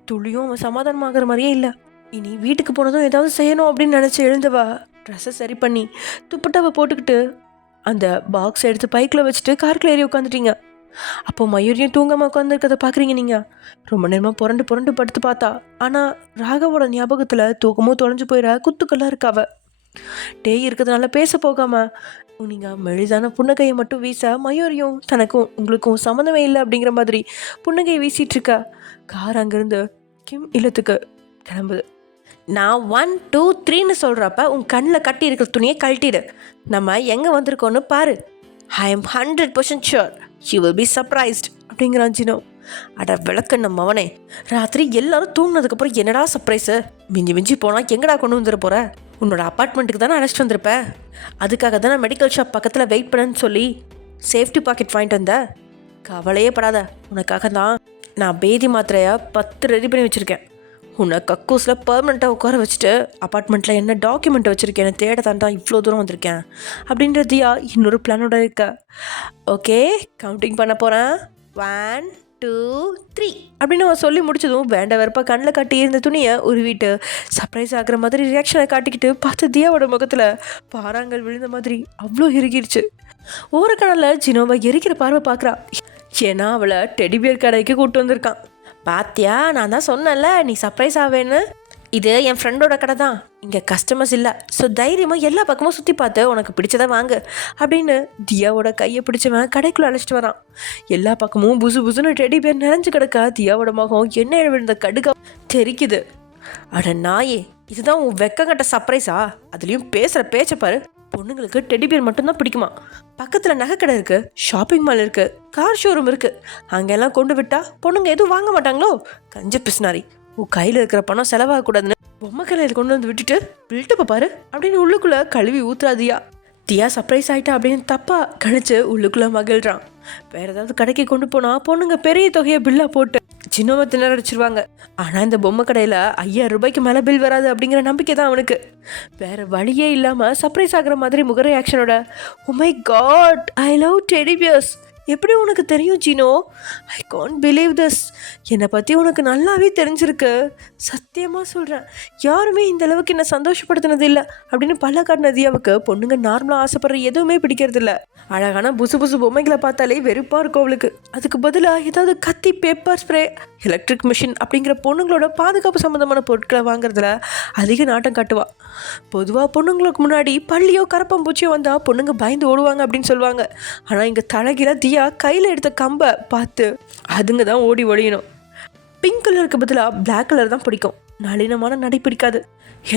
துளியும் அவன் சமாதானமாகிற மாதிரியே இல்லை. இனி வீட்டுக்கு போனதும் ஏதாவது செய்யணும் அப்படின்னு நினச்சி எழுந்தவா ட்ரெஸ்ஸை சரி பண்ணி துப்பட்டாவை போட்டுக்கிட்டு அந்த பாக்ஸ் எடுத்து பைக்கில் வச்சுட்டு காருக்குள்ளே ஏறி உட்காந்துட்டீங்க. அப்போ மயூரியும் தூங்காமல் உட்காந்துருக்கதை பார்க்குறீங்க. நீங்கள் ரொம்ப நேரமாக புரண்டு புரண்டு படுத்து பார்த்தா, ஆனால் ராகவோட ஞாபகத்தில் தூக்கமும் தொலைஞ்சு போயிட குத்துக்கெல்லாம் இருக்காவ. டே இருக்கிறதுனால பேச போகாமல் நீங்கள் மெளிதான புன்னகையை மட்டும் வீச மயூரியும் தனக்கும் உங்களுக்கும் சம்மந்தமே இல்லை அப்படிங்கிற மாதிரி புன்னகையை வீசிட்டு இருக்கா. கார் அங்கேருந்து கிம் இல்லத்துக்கு கிளம்புது. நான் 1 2 3ன்னு சொல்கிறப்ப உன் கண்ணில் கட்டி இருக்கிற துணியை கழட்டிடு. நம்ம எங்கே வந்திருக்கோன்னு பாரு. I am 100% sure you will be surprised அப்படிங்கிறான் ஜினோ. அட விளக்கண்ண மவனே, ராத்திரி எல்லாரும் தூங்கினதுக்கப்புறம் என்னடா சர்ப்ரைஸு? மிஞ்சி மிஞ்சி போனால் எங்கடா கொண்டு வந்துட போகிற? உன்னோட அப்பார்ட்மெண்ட்டுக்கு தானே அழைச்சிட்டு வந்திருப்ப. அதுக்காக தானே மெடிக்கல் ஷாப் பக்கத்தில் வெயிட் பண்ணன்னு சொல்லி சேஃப்டி பாக்கெட் வாங்கிட்டு வந்த. கவலையே படாத, உனக்காக தான் நான் பேதி மாத்திரையை 10 ரெடி பண்ணி வச்சுருக்கேன். உன்னை கக்கூஸில் பர்மனெண்ட்டாக உட்கார வச்சுட்டு அப்பார்ட்மெண்ட்டில் என்ன டாக்குமெண்ட் வச்சுருக்கேன் தேட தான் இவ்வளோ தூரம் வந்திருக்கேன் அப்படின்ற தியா இன்னொரு பிளானோட இருக்க. ஓகே, கவுண்டிங் பண்ண போகிறேன். 1 2 3 அப்படின்னு அவன் சொல்லி முடிச்சதும் வேண்ட வெறுப்பா கண்ணில் கட்டி இருந்த துணியை உருவிட்டு சர்ப்ரைஸ் ஆகிற மாதிரி ரியாக்ஷனை காட்டிக்கிட்டு பார்த்து தியாவோட முகத்தில் பாறாங்கல் விழுந்த மாதிரி அவ்வளோ இறுகிடுச்சு. ஓரக்கடலில் ஜினோவை எரிக்கிற பார்வை பார்க்குறா. ஏன்னா அவளை டெடிபியர் கடைக்கு கூப்பிட்டு வந்திருக்கான். பாத்தியா, நான் தான் சொன்னேன்ல நீ சர்ப்ரைஸ் ஆவேன்னு. இது என் ஃப்ரெண்டோட கடை தான், இங்கே கஸ்டமர்ஸ் இல்லை. ஸோ தைரியமாக எல்லா பக்கமும் சுற்றி பார்த்து உனக்கு பிடிச்சதை வாங்கு அப்படின்னு தியாவோட கையை பிடிச்சவன் கடைக்குள்ளே அழைச்சிட்டு வரான். எல்லா பக்கமும் புசு புசுன்னு டெடி பேர் நிறைஞ்சு கிடக்கா. தியாவோட முகம் எண்ணெய் விழுந்த கடுகா தெரிக்குது. அட நாயே, இதுதான் உன் வெக்கங்கட்ட சர்ப்ரைஸா? அதுலேயும் பேசுகிற பேச்சை பாரு. பொண்ணுங்களுக்கு டெடி பேர் மட்டும்தான் பிடிக்குமா? பக்கத்தில் நகை கடை இருக்குது, ஷாப்பிங் மால் இருக்குது, கார் ஷோரூம் இருக்குது. அங்கெல்லாம் கொண்டு விட்டா பொண்ணுங்க எதுவும் வாங்க மாட்டாங்களோ? கஞ்ச பிஸ்னாரி, உன் கையில் இருக்கிற பணம் செலவாகக்கூடாதுன்னு பொம்மை கலையில் கொண்டு வந்து விட்டுட்டு பில்டப்பை பாரு அப்படின்னு உள்ளுக்குள்ளே கழுவி ஊத்துறாதியா. தியா சர்ப்ரைஸ் ஆகிட்டா அப்படின்னு தப்பாக கணிச்சு உள்ளுக்குள்ளே மகிழ்றான். வேறு ஏதாவது கடைக்கு கொண்டு போனால் பொண்ணுங்க பெரிய தொகையை பில்லாக போட்டு சின்னவ திணறடிச்சிருவாங்க. ஆனால் இந்த பொம்மை கடையில் 5000 ரூபாய்க்கு மேலே பில் வராது அப்படிங்கிற நம்பிக்கை தான் அவனுக்கு. வேறு வழியே இல்லாமல் சர்ப்ரைஸ் ஆகிற மாதிரி முக ரியாக்ஷனோட oh my god I love teddy bears. எப்படி உனக்கு தெரியும் Jeeno? I can't believe this. என்னை பற்றி உனக்கு நல்லாவே தெரிஞ்சிருக்கு, சத்தியமாக சொல்கிறேன். யாருமே இந்த அளவுக்கு என்னை சந்தோஷப்படுத்தினது இல்லை அப்படின்னு பல்ல காட்டின தியாவுக்கு பொண்ணுங்க நார்மலாக ஆசைப்படுற எதுவுமே பிடிக்கிறது இல்லை. அழகான புசு புசு பொம்மைகளை பார்த்தாலே வெறுப்பாக இருக்கும் அவளுக்கு. அதுக்கு பதிலாக ஏதாவது கத்தி, பேப்பர் ஸ்ப்ரே, எலக்ட்ரிக் மிஷின் அப்படிங்கிற பொண்ணுங்களோட பாதுகாப்பு சம்மந்தமான பொருட்களை வாங்குறதுல அதிக நாட்டம் காட்டுவா. பொதுவாக பொண்ணுங்களுக்கு முன்னாடி பள்ளியோ கரப்பம்பூச்சியோ வந்தால் பொண்ணுங்க பயந்து ஓடுவாங்க அப்படின்னு சொல்லுவாங்க. ஆனால் இங்கே தலைகீழ தியா கையில் எடுத்த கம்பை பார்த்து அதுங்க தான் ஓடி ஒழியணும். பிங்க் கலருக்கு பதிலாக பிளாக் கலர் தான் பிடிக்கும். நளினமான நடை பிடிக்காது.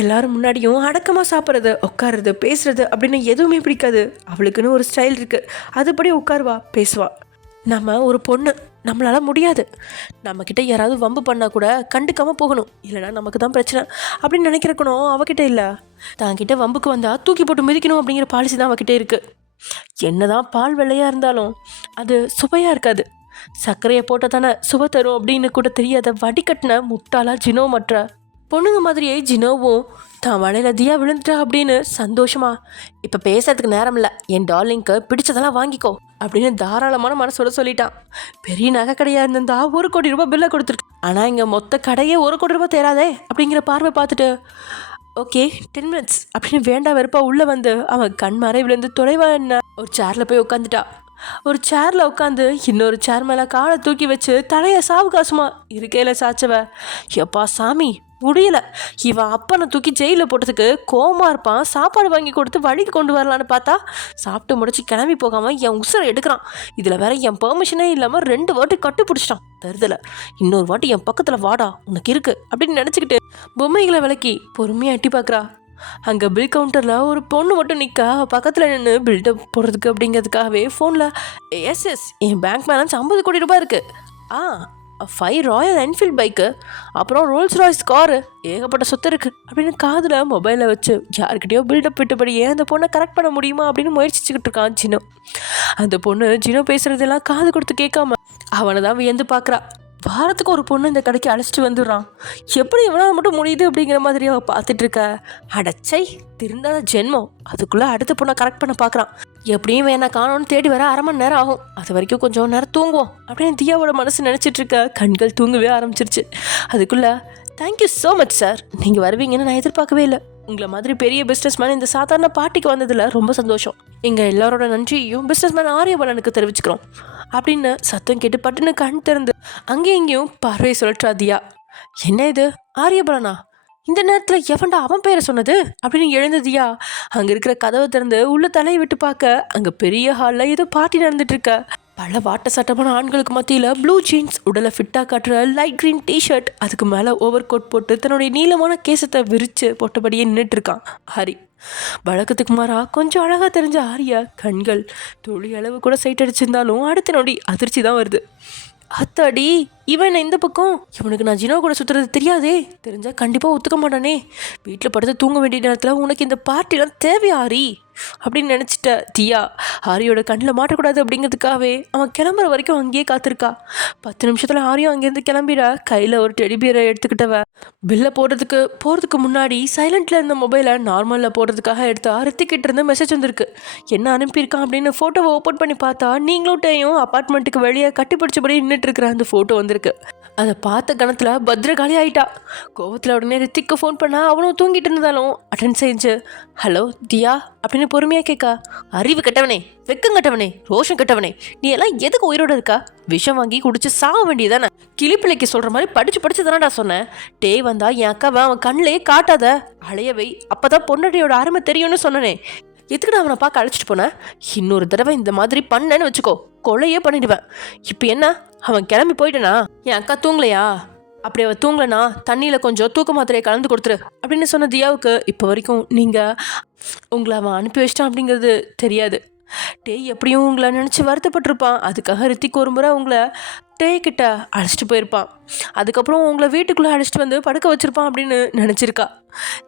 எல்லாரும் முன்னாடியும் அடக்கமாக சாப்பிட்றது, உட்காருறது, பேசுறது அப்படின்னு எதுவுமே பிடிக்காது. அவளுக்குன்னு ஒரு ஸ்டைல் இருக்குது, அதுபடி உட்காருவா, பேசுவா. நம்ம ஒரு பொண்ணு, நம்மளால் முடியாது. நம்மக்கிட்ட யாராவது வம்பு பண்ணால் கூட கண்டுக்காமல் போகணும், இல்லைனா நமக்கு தான் பிரச்சனை அப்படின்னு நினைக்கிறக்கணும் அவகிட்ட இல்லை. தான்கிட்ட வம்புக்கு வந்தால் தூக்கி போட்டு மிதிக்கணும் அப்படிங்கிற பாலிசி தான் அவகிட்ட இருக்குது. என்னதான் பால் வெள்ளையாக இருந்தாலும் அது சுவையாக இருக்காது. சர்க்கரையை போட்டால் தானே சுவை தரும் அப்படின்னு கூட தெரியாத வடிகட்டின முட்டாளா ஜினோ மற்ற பொண்ணுங்க மாதிரியே ஜினோவும் தான் வலையில் தியா விழுந்துட்டா அப்படின்னு சந்தோஷமா, இப்போ பேசுறதுக்கு நேரம் இல்லை, என் டார்லிங்க்கு பிடிச்சதெல்லாம் வாங்கிக்கோ அப்படின்னு தாராளமான மனசோட சொல்லிட்டான். பெரிய நகை கடையாக இருந்திருந்தா 1,00,00,000 பில்லை கொடுத்துருக்கு. ஆனால் இங்கே மொத்த கடையே 1,00,00,000 தேராதே அப்படிங்கிற பார்வை பார்த்துட்டு ஓகே 10 minutes அப்படின்னு வேண்டாம் வெறுப்பா உள்ளே வந்து அவன் கண் மறை விழுந்து தொலைவா என்ன ஒரு சேரில் போய் உட்காந்துட்டா. ஒரு சேரில் உட்காந்து இன்னொரு சேர் மேலே காலை தூக்கி வச்சு தலையை சாவுகாசமா இருக்கையில் சாச்சவ, எப்பா சாமி முடியல, இவன் அப்பனை தூக்கி ஜெயிலில் போட்டதுக்கு கோமா இருப்பான். சாப்பாடு வாங்கி கொடுத்து வழிக்கு கொண்டு வரலான்னு பார்த்தா சாப்பிட்டு முடிச்சு கிளம்பி போகாமல் என் உசுரை எடுக்கிறான். இதில் வேற என் பெர்மிஷனே இல்லாமல் 2 வாட்டி கட்டு பிடிச்சிட்டான். தருதலை, இன்னொரு வாட்டி என் பக்கத்தில் வாடா உனக்கு இருக்கு அப்படின்னு நினச்சிக்கிட்டு பொம்மைகளை விளக்கி பொறுமையாக எட்டி பார்க்குறா. அங்கே பில் கவுண்டரில் ஒரு பொண்ணு மட்டும் நிற்க பக்கத்தில் நின்று பில்டப் போடுறதுக்கு அப்படிங்கிறதுக்காகவே ஃபோனில் எஸ் என் பேங்க் பேலன்ஸ் 50 கோடி ரூபாய் இருக்குது, 5 ராயல் என்ஃபீல்ட் பைக்கு, அப்புறம் ரோல்ஸ் ராய்ஸ் காரு, ஏகப்பட்ட சொத்து இருக்குது அப்படின்னு காதில் மொபைலை வச்சு யாருக்கிட்டையோ பில்டப் விட்டபடி ஏன் அந்த பொண்ணை கரெக்ட் பண்ண முடியுமா அப்படின்னு முயற்சிச்சுக்கிட்டு இருக்கான் ஜினோ. அந்த பொண்ணு ஜினோ பேசுகிறதெல்லாம் காது கொடுத்து கேட்காம அவனை தான் வியந்து பார்க்குறா. வாரத்துக்கு ஒரு பொண்ணு இந்த கடைக்கு அழைச்சிட்டு வந்துடுறான், எப்படி இவனால் மட்டும் முடியுது அப்படிங்கிற மாதிரி அவள் பார்த்துட்டு இருக்க. அடச்சை திருந்தாத ஜென்மம், அதுக்குள்ளே அடுத்த பொண்ணை கரெக்ட் பண்ண பார்க்குறான். எப்படியும் வேணா காணோன்னு தேடி வர 1/2 மணி நேரம் ஆகும், அது வரைக்கும் கொஞ்சம் நேரம் தூங்குவோம் அப்படின்னு தியாவோட மனசு நினச்சிட்டு இருக்க. கண்கள் தூங்கவே ஆரம்பிச்சிருச்சு. அதுக்குள்ளே தேங்க்யூ ஸோ மச் சார், நீங்கள் வருவீங்கன்னு நான் எதிர்பார்க்கவே இல்லை. உங்களை மாதிரி பெரிய பிஸ்னஸ் மேன் இந்த சாதாரண பார்ட்டிக்கு வந்ததில் ரொம்ப சந்தோஷம். எங்கள் எல்லாரோட நன்றியையும் பிஸ்னஸ் மேன் ஆரியபலனுக்கு தெரிவிச்சுக்கிறோம் அப்படின்னு சத்தம் கேட்டு பட்டுன்னு கண் திறந்து அங்கேயும் இங்கேயும் பார்வை சுழற்றா தியா. என்ன இது ஆரியபலனா, இந்த நேரத்தில் எவன்டா அவன் பேரை சொன்னது அப்படின்னு எழுந்ததியா அங்கே இருக்கிற கதவை திறந்து உள்ள தலையை விட்டு பார்க்க அங்கே பெரிய ஹாலில் ஏதோ பார்ட்டி நடந்துட்டு இருக்க. பல வாட்ட சட்டமான ஆண்களுக்கு மத்தியில் ப்ளூ ஜீன்ஸ், உடலை ஃபிட்டாக காட்டுற லைட் க்ரீன் டிஷர்ட், அதுக்கு மேலே ஓவர் கோட் போட்டு தன்னுடைய நீளமான கேசத்தை விரித்து போட்டபடியே நின்றுட்டு இருக்கான் ஹரி. வழக்கத்துக்கு மாறா கொஞ்சம் அழகாக தெரிஞ்ச ஆரியா கண்கள் துளி அளவு கூட சைட் அடிச்சிருந்தாலும் அடுத்த நொடி அதிர்ச்சி தான் வருது. அத்தாடி, இவன் இந்த பக்கம், இவனுக்கு நான் ஜினோ கூட சுற்றுறது தெரியாதே, தெரிஞ்சால் கண்டிப்பாக ஒத்துக்க மாட்டானே. வீட்டில் படுத்து தூங்க வேண்டிய நேரத்தில் உனக்கு இந்த பார்ட்டிலாம் தேவையா ஆரி அப்படின்னு நினச்சிட்ட தியா. ஆரியோட கண்ணில் மாட்டக்கூடாது அப்படிங்கிறதுக்காகவே அவன் கிளம்புற வரைக்கும் அங்கேயே காத்திருக்கா. 10 நிமிஷத்தில் ஆரியும் அங்கேருந்து கிளம்பிட கையில் ஒரு டெடிபியரை எடுத்துக்கிட்டவ பில்லை போகிறதுக்கு முன்னாடி சைலண்டில் இருந்த மொபைலை நார்மலில் போடுறதுக்காக எடுத்தா ரித்திக்கிட்ட இருந்து மெசேஜ் வந்திருக்கு. என்ன அனுப்பியிருக்கான் அப்படின்னு ஃபோட்டோவை ஓப்பன் பண்ணி பார்த்தா நீங்களும் டேயும் அப்பார்ட்மெண்ட்டுக்கு வெளியே கட்டி பிடிச்சபடி நின்றுட்டு இருக்கிற அந்த ஃபோட்டோ வந்திருக்கு. அதை பார்த்த கணத்தில் பத்ரகாளி ஆயிட்டா. கோவத்தில் உடனே ரித்திக்கு ஃபோன் பண்ணா அவனும் தூங்கிட்டு இருந்தாலும் அட்டன் செஞ்சு ஹலோ தியா அப்படின்னு பொறுமையாக கேட்கா. அறிவு கெட்டவனே, வெக்கம் கெட்டவனே, ரோஷம் கெட்டவனே, நீ எல்லாம் எதுக்கு உயிரோட இருக்கா? விஷம் வாங்கி குடிச்சு சாக வேண்டியதானே? கிளிப்பிள்ளைக்கு சொல்கிற மாதிரி படிச்சு தானடா சொன்னேன். டே வந்தா என் அக்காவை அவன் கண்ணிலே காட்டாத, அலையவை, அப்போதான் பொன்னடியோட அருமை தெரியும்னு சொன்னனே. எதுக்குடா அவனை பார்க்க அழைச்சிட்டு போனேன்? இன்னொரு தடவை இந்த மாதிரி பண்ணேன்னு வச்சுக்கோ, கொலையே பண்ணிடுவேன். இப்போ என்ன, அவன் கிளம்பி போயிட்டனா? என் அக்கா தூங்கலையா? அப்படி அவள் தூங்கலனா தண்ணியில் கொஞ்சம் தூக்க மாத்திரையை கலந்து கொடுத்துரு அப்படின்னு சொன்ன தியாவுக்கு இப்போ வரைக்கும் நீங்கள் உங்களை அவன் அனுப்பி வச்சிட்டான் அப்படிங்கிறது தெரியாது. டே எப்படியும் உங்களை நினச்சி வருத்தப்பட்டிருப்பான். அதுக்காக ரித்திக் ஒரு முறை உங்களை டே கிட்ட அழைச்சிட்டு போயிருப்பான். அதுக்கப்புறம் உங்களை வீட்டுக்குள்ளே அழைச்சிட்டு வந்து படுக்க வச்சிருப்பான் அப்படின்னு நினச்சிருக்கா.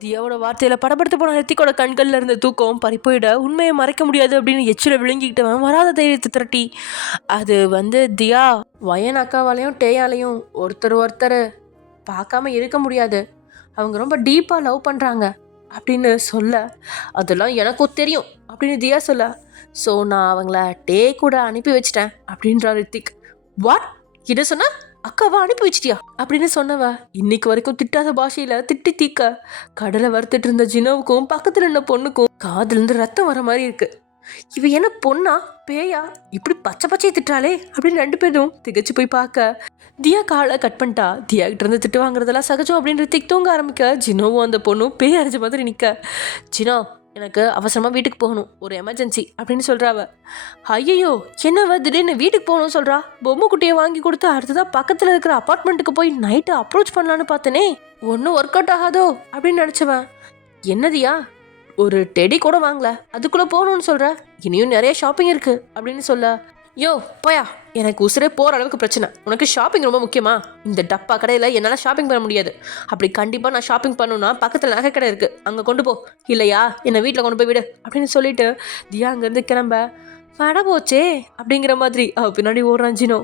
தியாவோட வார்த்தையில் படப்படுத்த போன ரித்திக்கோட கண்களில் இருந்த தூக்கம் பறிப்போயிட உண்மையை மறைக்க முடியாது அப்படின்னு எச்சில விழுங்கிக்கிட்டவன் வராத தைரியத்தை திரட்டி அது தியா வயன் அக்காவாலையும் டேயாலையும் ஒருத்தர் பார்க்காம இருக்க முடியாது, அவங்க ரொம்ப டீப்பாக லவ் பண்ணுறாங்க அப்படின்னு சொல்ல, அதெல்லாம் எனக்கும் தெரியும் அப்படின்னு தியா சொல்ல, ஸோ நான் அவங்கள டே கூட அனுப்பி வச்சிட்டேன் அப்படின்றான் ரித்திக். வாட், இதை சொன்ன அக்காவா அனுப்பி வச்சிட்டியா அப்படின்னு சொன்னவ இன்னைக்கு வரைக்கும் திட்டாத பாஷையில் திட்டி தீக்க கடலை வறுத்துட்டு இருந்த ஜினோவுக்கும் பக்கத்தில் இருந்த பொண்ணுக்கும் காதுலேருந்து ரத்தம் வர மாதிரி இருக்கு. இவ என்ன பொண்ணா பேயா இப்படி பச்சையை திட்டாலே அப்படின்னு 2 பேரும் திகச்சு போய் பார்க்க தியா காலை கட் பண்ணிட்டா. தியா கிட்ட இருந்து திட்டு வாங்குறதெல்லாம் சகஜம் அப்படின்னு ரித்திக் தூங்க ஆரம்பிக்க ஜினோவும் அந்த பொண்ணும் பேய் அரைஞ்ச மாதிரி நிற்க. ஜினோ, எனக்கு அவசரமாக வீட்டுக்கு போகணும், ஒரு எமர்ஜென்சி அப்படின்னு சொல்கிறாவ. ஐயோ, என்னவ திடீர்னு வீட்டுக்கு போகணும்னு சொல்கிறா? பொம்மை குட்டியை வாங்கி கொடுத்து அடுத்ததாக பக்கத்தில் இருக்கிற அப்பார்ட்மெண்ட்டுக்கு போய் நைட்டு அப்ரோச் பண்ணலான்னு பார்த்தனே, ஒன்றும் ஒர்க் அவுட் ஆகாதோ அப்படின்னு நினச்சவன். என்னதியா, ஒரு டெடி கூட வாங்கல, அதுக்குள்ளே போகணும்னு சொல்கிற? இனியும் நிறைய ஷாப்பிங் இருக்குது அப்படின்னு சொல்ல. யோ போயா, எனக்கு உசுரே போகிற அளவுக்கு பிரச்சனை, உனக்கு ஷாப்பிங் ரொம்ப முக்கியமா? இந்த டப்பா கடையில் என்னால் ஷாப்பிங் பண்ண முடியாது. அப்படி கண்டிப்பாக நான் ஷாப்பிங் பண்ணணுன்னா பக்கத்தில் நகை கடை இருக்குது, அங்கே கொண்டு போ, இல்லையா என்னை வீட்டில் கொண்டு போய் விடு அப்படின்னு சொல்லிட்டு தியா அங்கேருந்து கிளம்ப வட போச்சே அப்படிங்கிற மாதிரி அவள் பின்னாடி ஓடுறான் ஜினோ.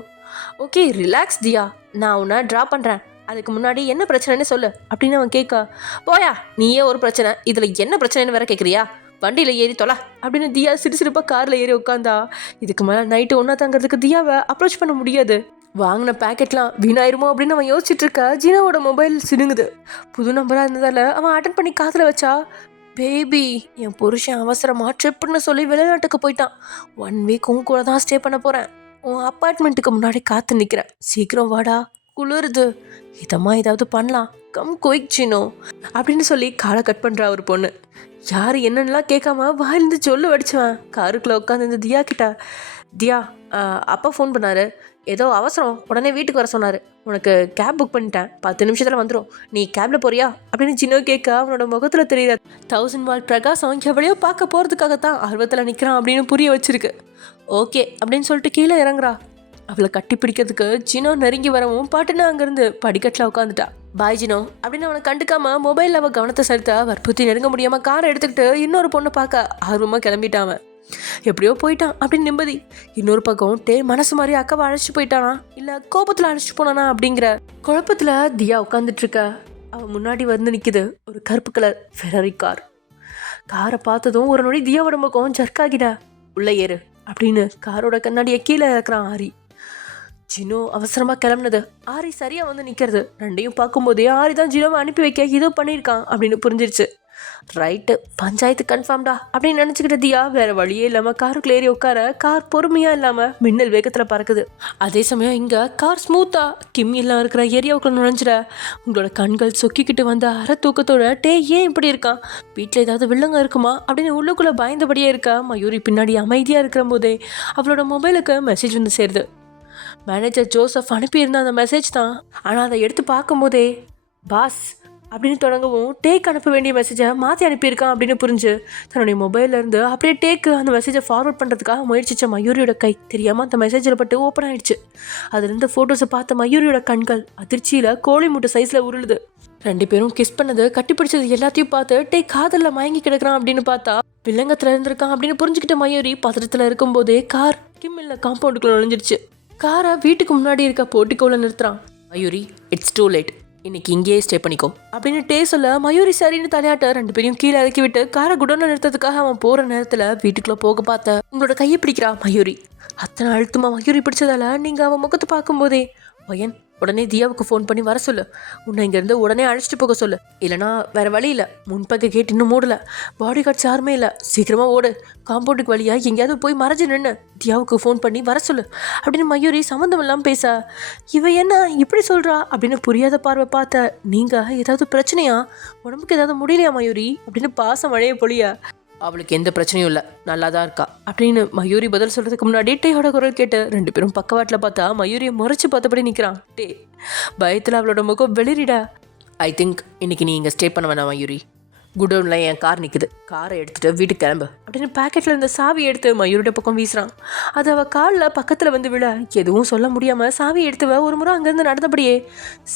ஓகே ரிலாக்ஸ் தியா, நான் உன்னை ட்ராப் பண்ணுறேன், அதுக்கு முன்னாடி என்ன பிரச்சனைன்னு சொல்லு அப்படின்னு அவன் கேட்க, போயா நீயே ஒரு பிரச்சனை, இதில் என்ன பிரச்சனைன்னு வேற கேட்குறியா, வண்டியில் ஏறி தொலை அப்படின்னு தியா சிறுசிறுப்பாக காரில் ஏறி உட்காந்தா. இதுக்கு மேலே நைட்டு ஒன்றா தங்கிறதுக்கு தியாவை அப்ரோச் பண்ண முடியாது. வாங்கின பேக்கெட்லாம் வீணாயிருமோ அப்படின்னு அவன் யோசிச்சுட்டு இருக்க. ஜீனாவோட மொபைல் சினுங்குது. புது நம்பராக இருந்ததால் அவன் அட்டன் பண்ணி காதில் வச்சா, பேபி என் புருஷன் அவசரமாக ட்ரிப்புன்னு சொல்லி வெளிநாட்டுக்கு போயிட்டான். 1 வீக் உன் கூட தான் ஸ்டே பண்ண போகிறேன். உன் அப்பார்ட்மெண்ட்டுக்கு முன்னாடி காத்து நிற்கிறேன், சீக்கிரம் வாடா, குளிருது, இதம்மா ஏதாவது பண்ணலாம், கம் குயிக் சினோ அப்படின்னு சொல்லி காலை கட் பண்ணுறா ஒரு பொண்ணு. யார் என்னென்னலாம் கேட்காம வாயிலிருந்து சொல்லு வடிச்சுவேன். காருக்குள்ளே உட்காந்து தியா கிட்ட, தியா அப்பா ஃபோன் பண்ணாரு, ஏதோ அவசரம், உடனே வீட்டுக்கு வர சொன்னார், உனக்கு கேப் புக் பண்ணிட்டேன், 10 நிமிஷத்தில் வந்துடும், நீ கேபில் போறியா அப்படின்னு ஜினோ கேட்க அவனோட முகத்தில் தெரியுற 1000 வாட் பிரகாசம் எவ்வளையோ பார்க்க போகிறதுக்காகத்தான் ஆர்வத்தில் நிற்கிறான் அப்படின்னு புரிய வச்சிருக்கு. ஓகே அப்படின்னு சொல்லிட்டு கீழே இறங்குறா. அவளை கட்டி பிடிக்கிறதுக்கு ஜினோ நெருங்கி வரவும் பாட்டுன்னு அங்கேருந்து படிக்கட்டில் உட்காந்துட்டா. பாய் ஜினோ அப்படின்னு அவனை கண்டுக்காம மொபைலில் அவள் கவனத்தை செலுத்த வற்புறுத்தி நெருங்க முடியாமல் காரை எடுத்துக்கிட்டு இன்னொரு பொண்ணை பார்க்க ஆர்வமாக கிளம்பிட்டான். எப்படியோ போயிட்டான் அப்படின்னு நிம்மதி. இன்னொரு பக்கம் மனசு மாதிரி அக்காவை அழைச்சிட்டு போயிட்டானா இல்லை கோபத்தில் அழைச்சிட்டு போனானா அப்படிங்கிற குழப்பத்தில் தியா உட்காந்துட்டு இருக்க. அவன் முன்னாடி வந்து நிற்குது ஒரு கருப்பு கலர் ஃபெராரி கார். காரை பார்த்ததும் ஒரு நொடி தியாவோட முகம் ஜர்க்காகிட. உள்ள ஏறு அப்படின்னு காரோட கண்ணாடியை கீழே இறக்குறான் ஆரி. ஜினோ அவசரமாக கிளம்புனது ஆரி சரியாக வந்து நிற்கிறது. ரெண்டையும் பார்க்கும்போதே ஆரி தான் ஜினோவை அனுப்பி வைக்க ஏதோ பண்ணியிருக்கான் அப்படின்னு புரிஞ்சிருச்சு. ரைட்டு, பஞ்சாயத்து கன்ஃபார்ம்டா அப்படின்னு நினச்சிக்கிட்ட தியா வேற வழியே இல்லாமல் காருக்குள்ள ஏறி உட்கார கார் பொறுமையாக இல்லாமல் மின்னல் வேகத்தில் பறக்குது. அதே சமயம் இங்கே கார் ஸ்மூத்தாக கிம்மி எல்லாம் இருக்கிற ஏரியாவுக்குள்ள நுழைஞ்சிட உங்களோட கண்கள் சொக்கிக்கிட்டு வந்த அரை தூக்கத்தோட ஏன் இப்படி இருக்கான், வீட்டில் ஏதாவது வில்லங்க இருக்குமா அப்படின்னு உள்ளுக்குள்ளே பயந்தபடியே இருக்கா. மயூரி பின்னாடி அமைதியாக இருக்கிற போதே அவளோட மொபைலுக்கு மெசேஜ் வந்து சேருது. மேனேஜர் ஜோசப் அனுப்பியிருந்த அந்த மெசேஜ் தான். ஆனால் அதை எடுத்து பார்க்கும்போதே பாஸ் அப்படின்னு தொடங்கவும் டேக் அனுப்ப வேண்டிய மெசேஜை மாற்றி அனுப்பியிருக்கான் அப்படின்னு புரிஞ்சு தன்னுடைய மொபைல்லேருந்து அப்படியே டேக்கு அந்த மெசேஜை ஃபார்வர்ட் பண்ணுறதுக்காக முயற்சித்த மயூரியோட கை தெரியாமல் அந்த மெசேஜில் பட்டு ஓப்பன் ஆகிடுச்சு. அதுலேருந்து ஃபோட்டோஸை பார்த்த மயூரியோட கண்கள் அதிர்ச்சியில் கோழி மூட்டை சைஸில் உருளுது. 2 பேரும் கிஸ் பண்ணது கட்டிப்பிடிச்சது எல்லாத்தையும் பார்த்து காதலில் மயங்கி கிடக்கிறான் அப்படின்னு பார்த்தா வில்லங்கத்தில் இருந்திருக்கான் அப்படின்னு புரிஞ்சுக்கிட்ட மயூரி பத்திரத்தில் இருக்கும்போதே கார் கிம்மில்ல காம்பவுண்டுக்குள்ள நுழைஞ்சிருச்சு. காரை வீட்டுக்கு முன்னாடி இருக்க போட்டிக்கோவில் நிறுத்துறான். மயூரி இட்ஸ் டூ லேட், இன்னைக்கு இங்கேயே ஸ்டே பண்ணிக்கோ அப்படின்னு சொல்ல மயூரி சரின்னு தலையாட்ட 2 பேரையும் கீழே இறக்கி விட்டு காரை குடோன்ல நிறுத்ததுக்காக அவன் போகிற நேரத்தில் வீட்டுக்குள்ளே போக பார்த்த உங்களோட கையை பிடிக்கிறா மயூரி. அத்தனை அழுத்தமா மயூரி பிடிச்சதால நீங்கள் அவன் முகத்தை பார்க்கும்போதே வயன் உடனே தியாவுக்கு ஃபோன் பண்ணி வர சொல்லு, உன்னை இங்கேருந்து உடனே அழைச்சிட்டு போக சொல்லு, இல்லைனா வேறு வழி இல்லை, முன்பக்க கேட் இன்னும் மூடலை, பாடி கார்ட்ஸ் யாருமே இல்லை, சீக்கிரமாக ஓடு, காம்பவுண்டுக்கு வழியாக எங்கேயாவது போய் மறைஞ்சு நின்று தியாவுக்கு ஃபோன் பண்ணி வர சொல்லு அப்படின்னு மயூரி சம்மந்தம் இல்லாமல் பேச, இவன் என்ன இப்படி சொல்கிறா அப்படின்னு புரியாத பார்வை பார்த்த நீங்கள் ஏதாவது பிரச்சனையா, உடம்புக்கு ஏதாவது முடியலையா மயூரி அப்படின்னு பாசம் மழைய பொழியா. அவளுக்கு எந்த பிரச்சனையும் இல்லை, நல்லா தான் இருக்கா அப்படின்னு மயூரி பதில் சொல்கிறதுக்கு முன்னாடி டேயோட குரல் கேட்டு 2 பேரும் பக்கவாட்டில் பார்த்தா மயூரியை முறைச்சி பார்த்தபடி நிற்கிறான். பயத்தில் அவளோட முகம் வெளிரிடா. ஐ திங்க் இன்னைக்கு நீ இங்கே ஸ்டே பண்ண வேணாம் மயூரி, குடோனில் என் கார் நிற்குது, காரை எடுத்துகிட்டு வீட்டுக்கு கிளம்பு அப்படின்னு பேக்கெட்டில் இருந்த சாவி எடுத்து மயூரோட பக்கம் வீசுகிறான். அது அவள் காலில் பக்கத்தில் வந்து விழ எதுவும் சொல்ல முடியாமல் சாவி எடுத்துவ ஒரு முறை அங்கேருந்து நடந்தபடியே,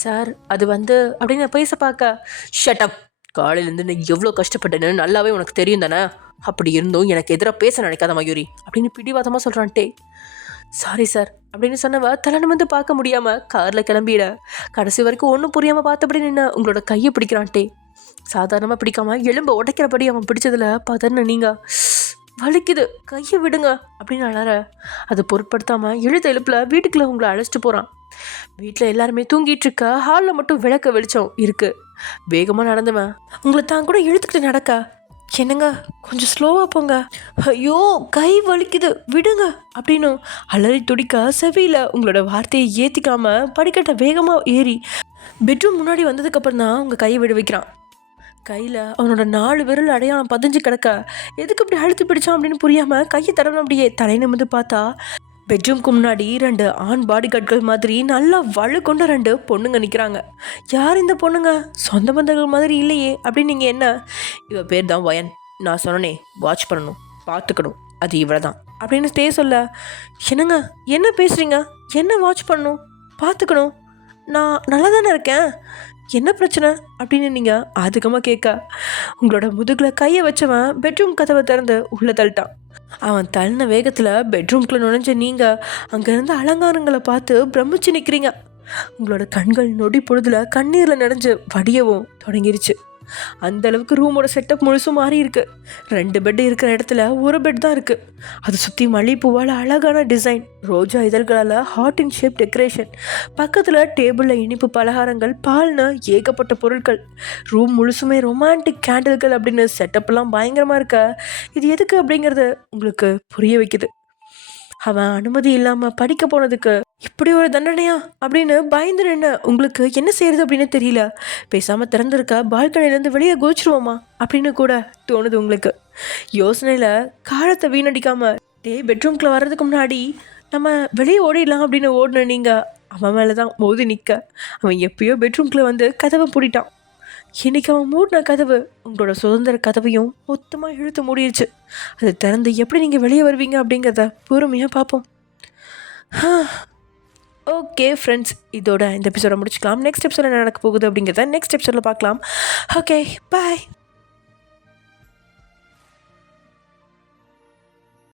சார் அது வந்து அப்படின்னு பேச பார்க்க, ஷட் அப், காலையிலேருந்து நான் எவ்வளோ கஷ்டப்பட்டேன்னு நல்லாவே உனக்கு தெரியும் தானே, அப்படி இருந்தும் எனக்கு எதிராக பேச நினைக்காத மயூரி அப்படின்னு பிடிவாதமாக சொல்கிறான். சாரி சார் அப்படின்னு சொன்னவ தலை நிமிர்ந்து பார்க்க முடியாமல் காரில் கிளம்பிட கடைசி வரைக்கும் ஒன்றும் புரியாமல் பார்த்தபடி நின்று உங்களோட கையை பிடிக்கிறான். சாதாரணமாக பிடிக்காம எலும்பை உடைக்கிறபடி அவன் பிடிச்சதில் பதன்னு நீங்கள் வலிக்குது கையை விடுங்க அப்படின்னு அழற. அதை பொருட்படுத்தாமல் எழுத்த எழுப்பில் வீட்டுக்குள்ளே உங்களை அழைச்சிட்டு போகிறான். வீட்டில் எல்லாருமே தூங்கிட்டு இருக்க, ஹாலில் மட்டும் விளக்க வெளிச்சம் இருக்கு. வேகமாக நடந்தவன் உங்களை தான் கூட இழுத்துக்கிட்டு நடக்க, என்னங்க கொஞ்சம் ஸ்லோவாக போங்க, ஐயோ கை வலிக்குது விடுங்க அப்படின்னு அலறி துடிக்க செவியில் உங்களோட வார்த்தையை ஏற்றிக்காம படிக்கட்ட வேகமாக ஏறி பெட்ரூம் முன்னாடி வந்ததுக்கப்புறம் தான் உங்கள் கையை விட வைக்கிறான். கையில் அவனோட 4 விரல் அடையாளம் பதிஞ்சு கிடக்க எதுக்கு இப்படி அழுத்து பிடிச்சான் அப்படின்னு புரியாமல் கையை தடவை அப்படியே தலை நிமிர்ந்து பார்த்தா பெட்ரூம்க்கு முன்னாடி 2 ஆண் பாடி கார்ட்கள் மாதிரி நல்லா வலு கொண்ட 2 பொண்ணுங்க நிற்கிறாங்க. யார் இந்த பொண்ணுங்க, சொந்த பந்தங்கள் மாதிரி இல்லையே அப்படின்னு நீங்கள் என்ன, இவ பேர் தான் வயன், நான் சொன்னனே வாட்ச் பண்ணணும் பார்த்துக்கணும் அது இவளை தான் அப்படின்னு சொல்ல, என்னங்க என்ன பேசுகிறீங்க, என்ன வாட்ச் பண்ணணும் பார்த்துக்கணும், நான் நல்லா தானே இருக்கேன், என்ன பிரச்சனை அப்படின்னு நீங்கள் அதிகமாக கேட்க உங்களோட முதுகில் கையை வச்சவன் பெட்ரூம் கதவை திறந்து உள்ளே தள்ளிட்டான். அவன் தள்ளின வேகத்தில் பெட்ரூம்குள்ளே நுழைஞ்ச நீங்கள் அங்கேருந்து அலங்காரங்களை பார்த்து பிரமிச்சு நிற்கிறீங்க. உங்களோட கண்கள் நொடி பொழுதுல கண்ணீரில் நனைஞ்சு வடியவும் தொடங்கிருச்சு. அந்த அளவுக்கு ரூமோட செட்டப் முழுசும் மாறி இருக்கு. 2 பெட் இருக்கிற இடத்துல ஒரு பெட் தான் இருக்கு. அதை சுற்றி மல்லிகைப்பூவால் அழகான டிசைன், ரோஜா இதழ்களால் ஹார்ட் இன் ஷேப் டெக்கரேஷன், பக்கத்தில் டேபிளில் இனிப்பு பலகாரங்கள், பால்னு ஏகப்பட்ட பொருட்கள், ரூம் முழுசுமே ரொமான்டிக் கேண்டில்கள் அப்படின்னு செட்டப்லாம் பயங்கரமாக இருக்க. இது எதுக்கு அப்படிங்கிறது உங்களுக்கு புரிய வைக்குது. அவன் அனுமதி இல்லாமல் படிக்க போனதுக்கு இப்படி ஒரு தண்டனையா அப்படின்னு பயந்து நின்று உங்களுக்கு என்ன செய்யறது அப்படின்னு தெரியல. பேசாமல் திறந்திருக்க பால்கனிலேருந்து வெளியே குதிச்சிருவோமா அப்படின்னு கூட தோணுது உங்களுக்கு. யோசனையில் காலத்தை வீணடிக்காம பெட்ரூம்குள்ளே வர்றதுக்கு முன்னாடி நம்ம வெளியே ஓடிடலாம் அப்படின்னு ஓடின நீங்கள் அவன் மேலே தான் மோதி நிற்க அவன் எப்பயோ பெட்ரூம்குள்ளே வந்து கதவை பூட்டிட்டான். இன்னைக்கு அவன் மூடின கதவு உங்களோட சுதந்திர கதவையும் மொத்தமாக இழுத்து மூடிடுச்சு. அது திறந்து எப்படி நீங்கள் வெளியே வருவீங்க அப்படிங்கிறத பொறுமையாக பார்ப்போம். ஓகே ஃப்ரெண்ட்ஸ், இதோட இந்த எபிசோட முடிச்சுக்கலாம். நெக்ஸ்ட் எபிசோட என்ன நடக்க போகுது அப்படிங்கிறத நெக்ஸ்ட் எபிசோடில் பார்க்கலாம். ஓகே, பாய்.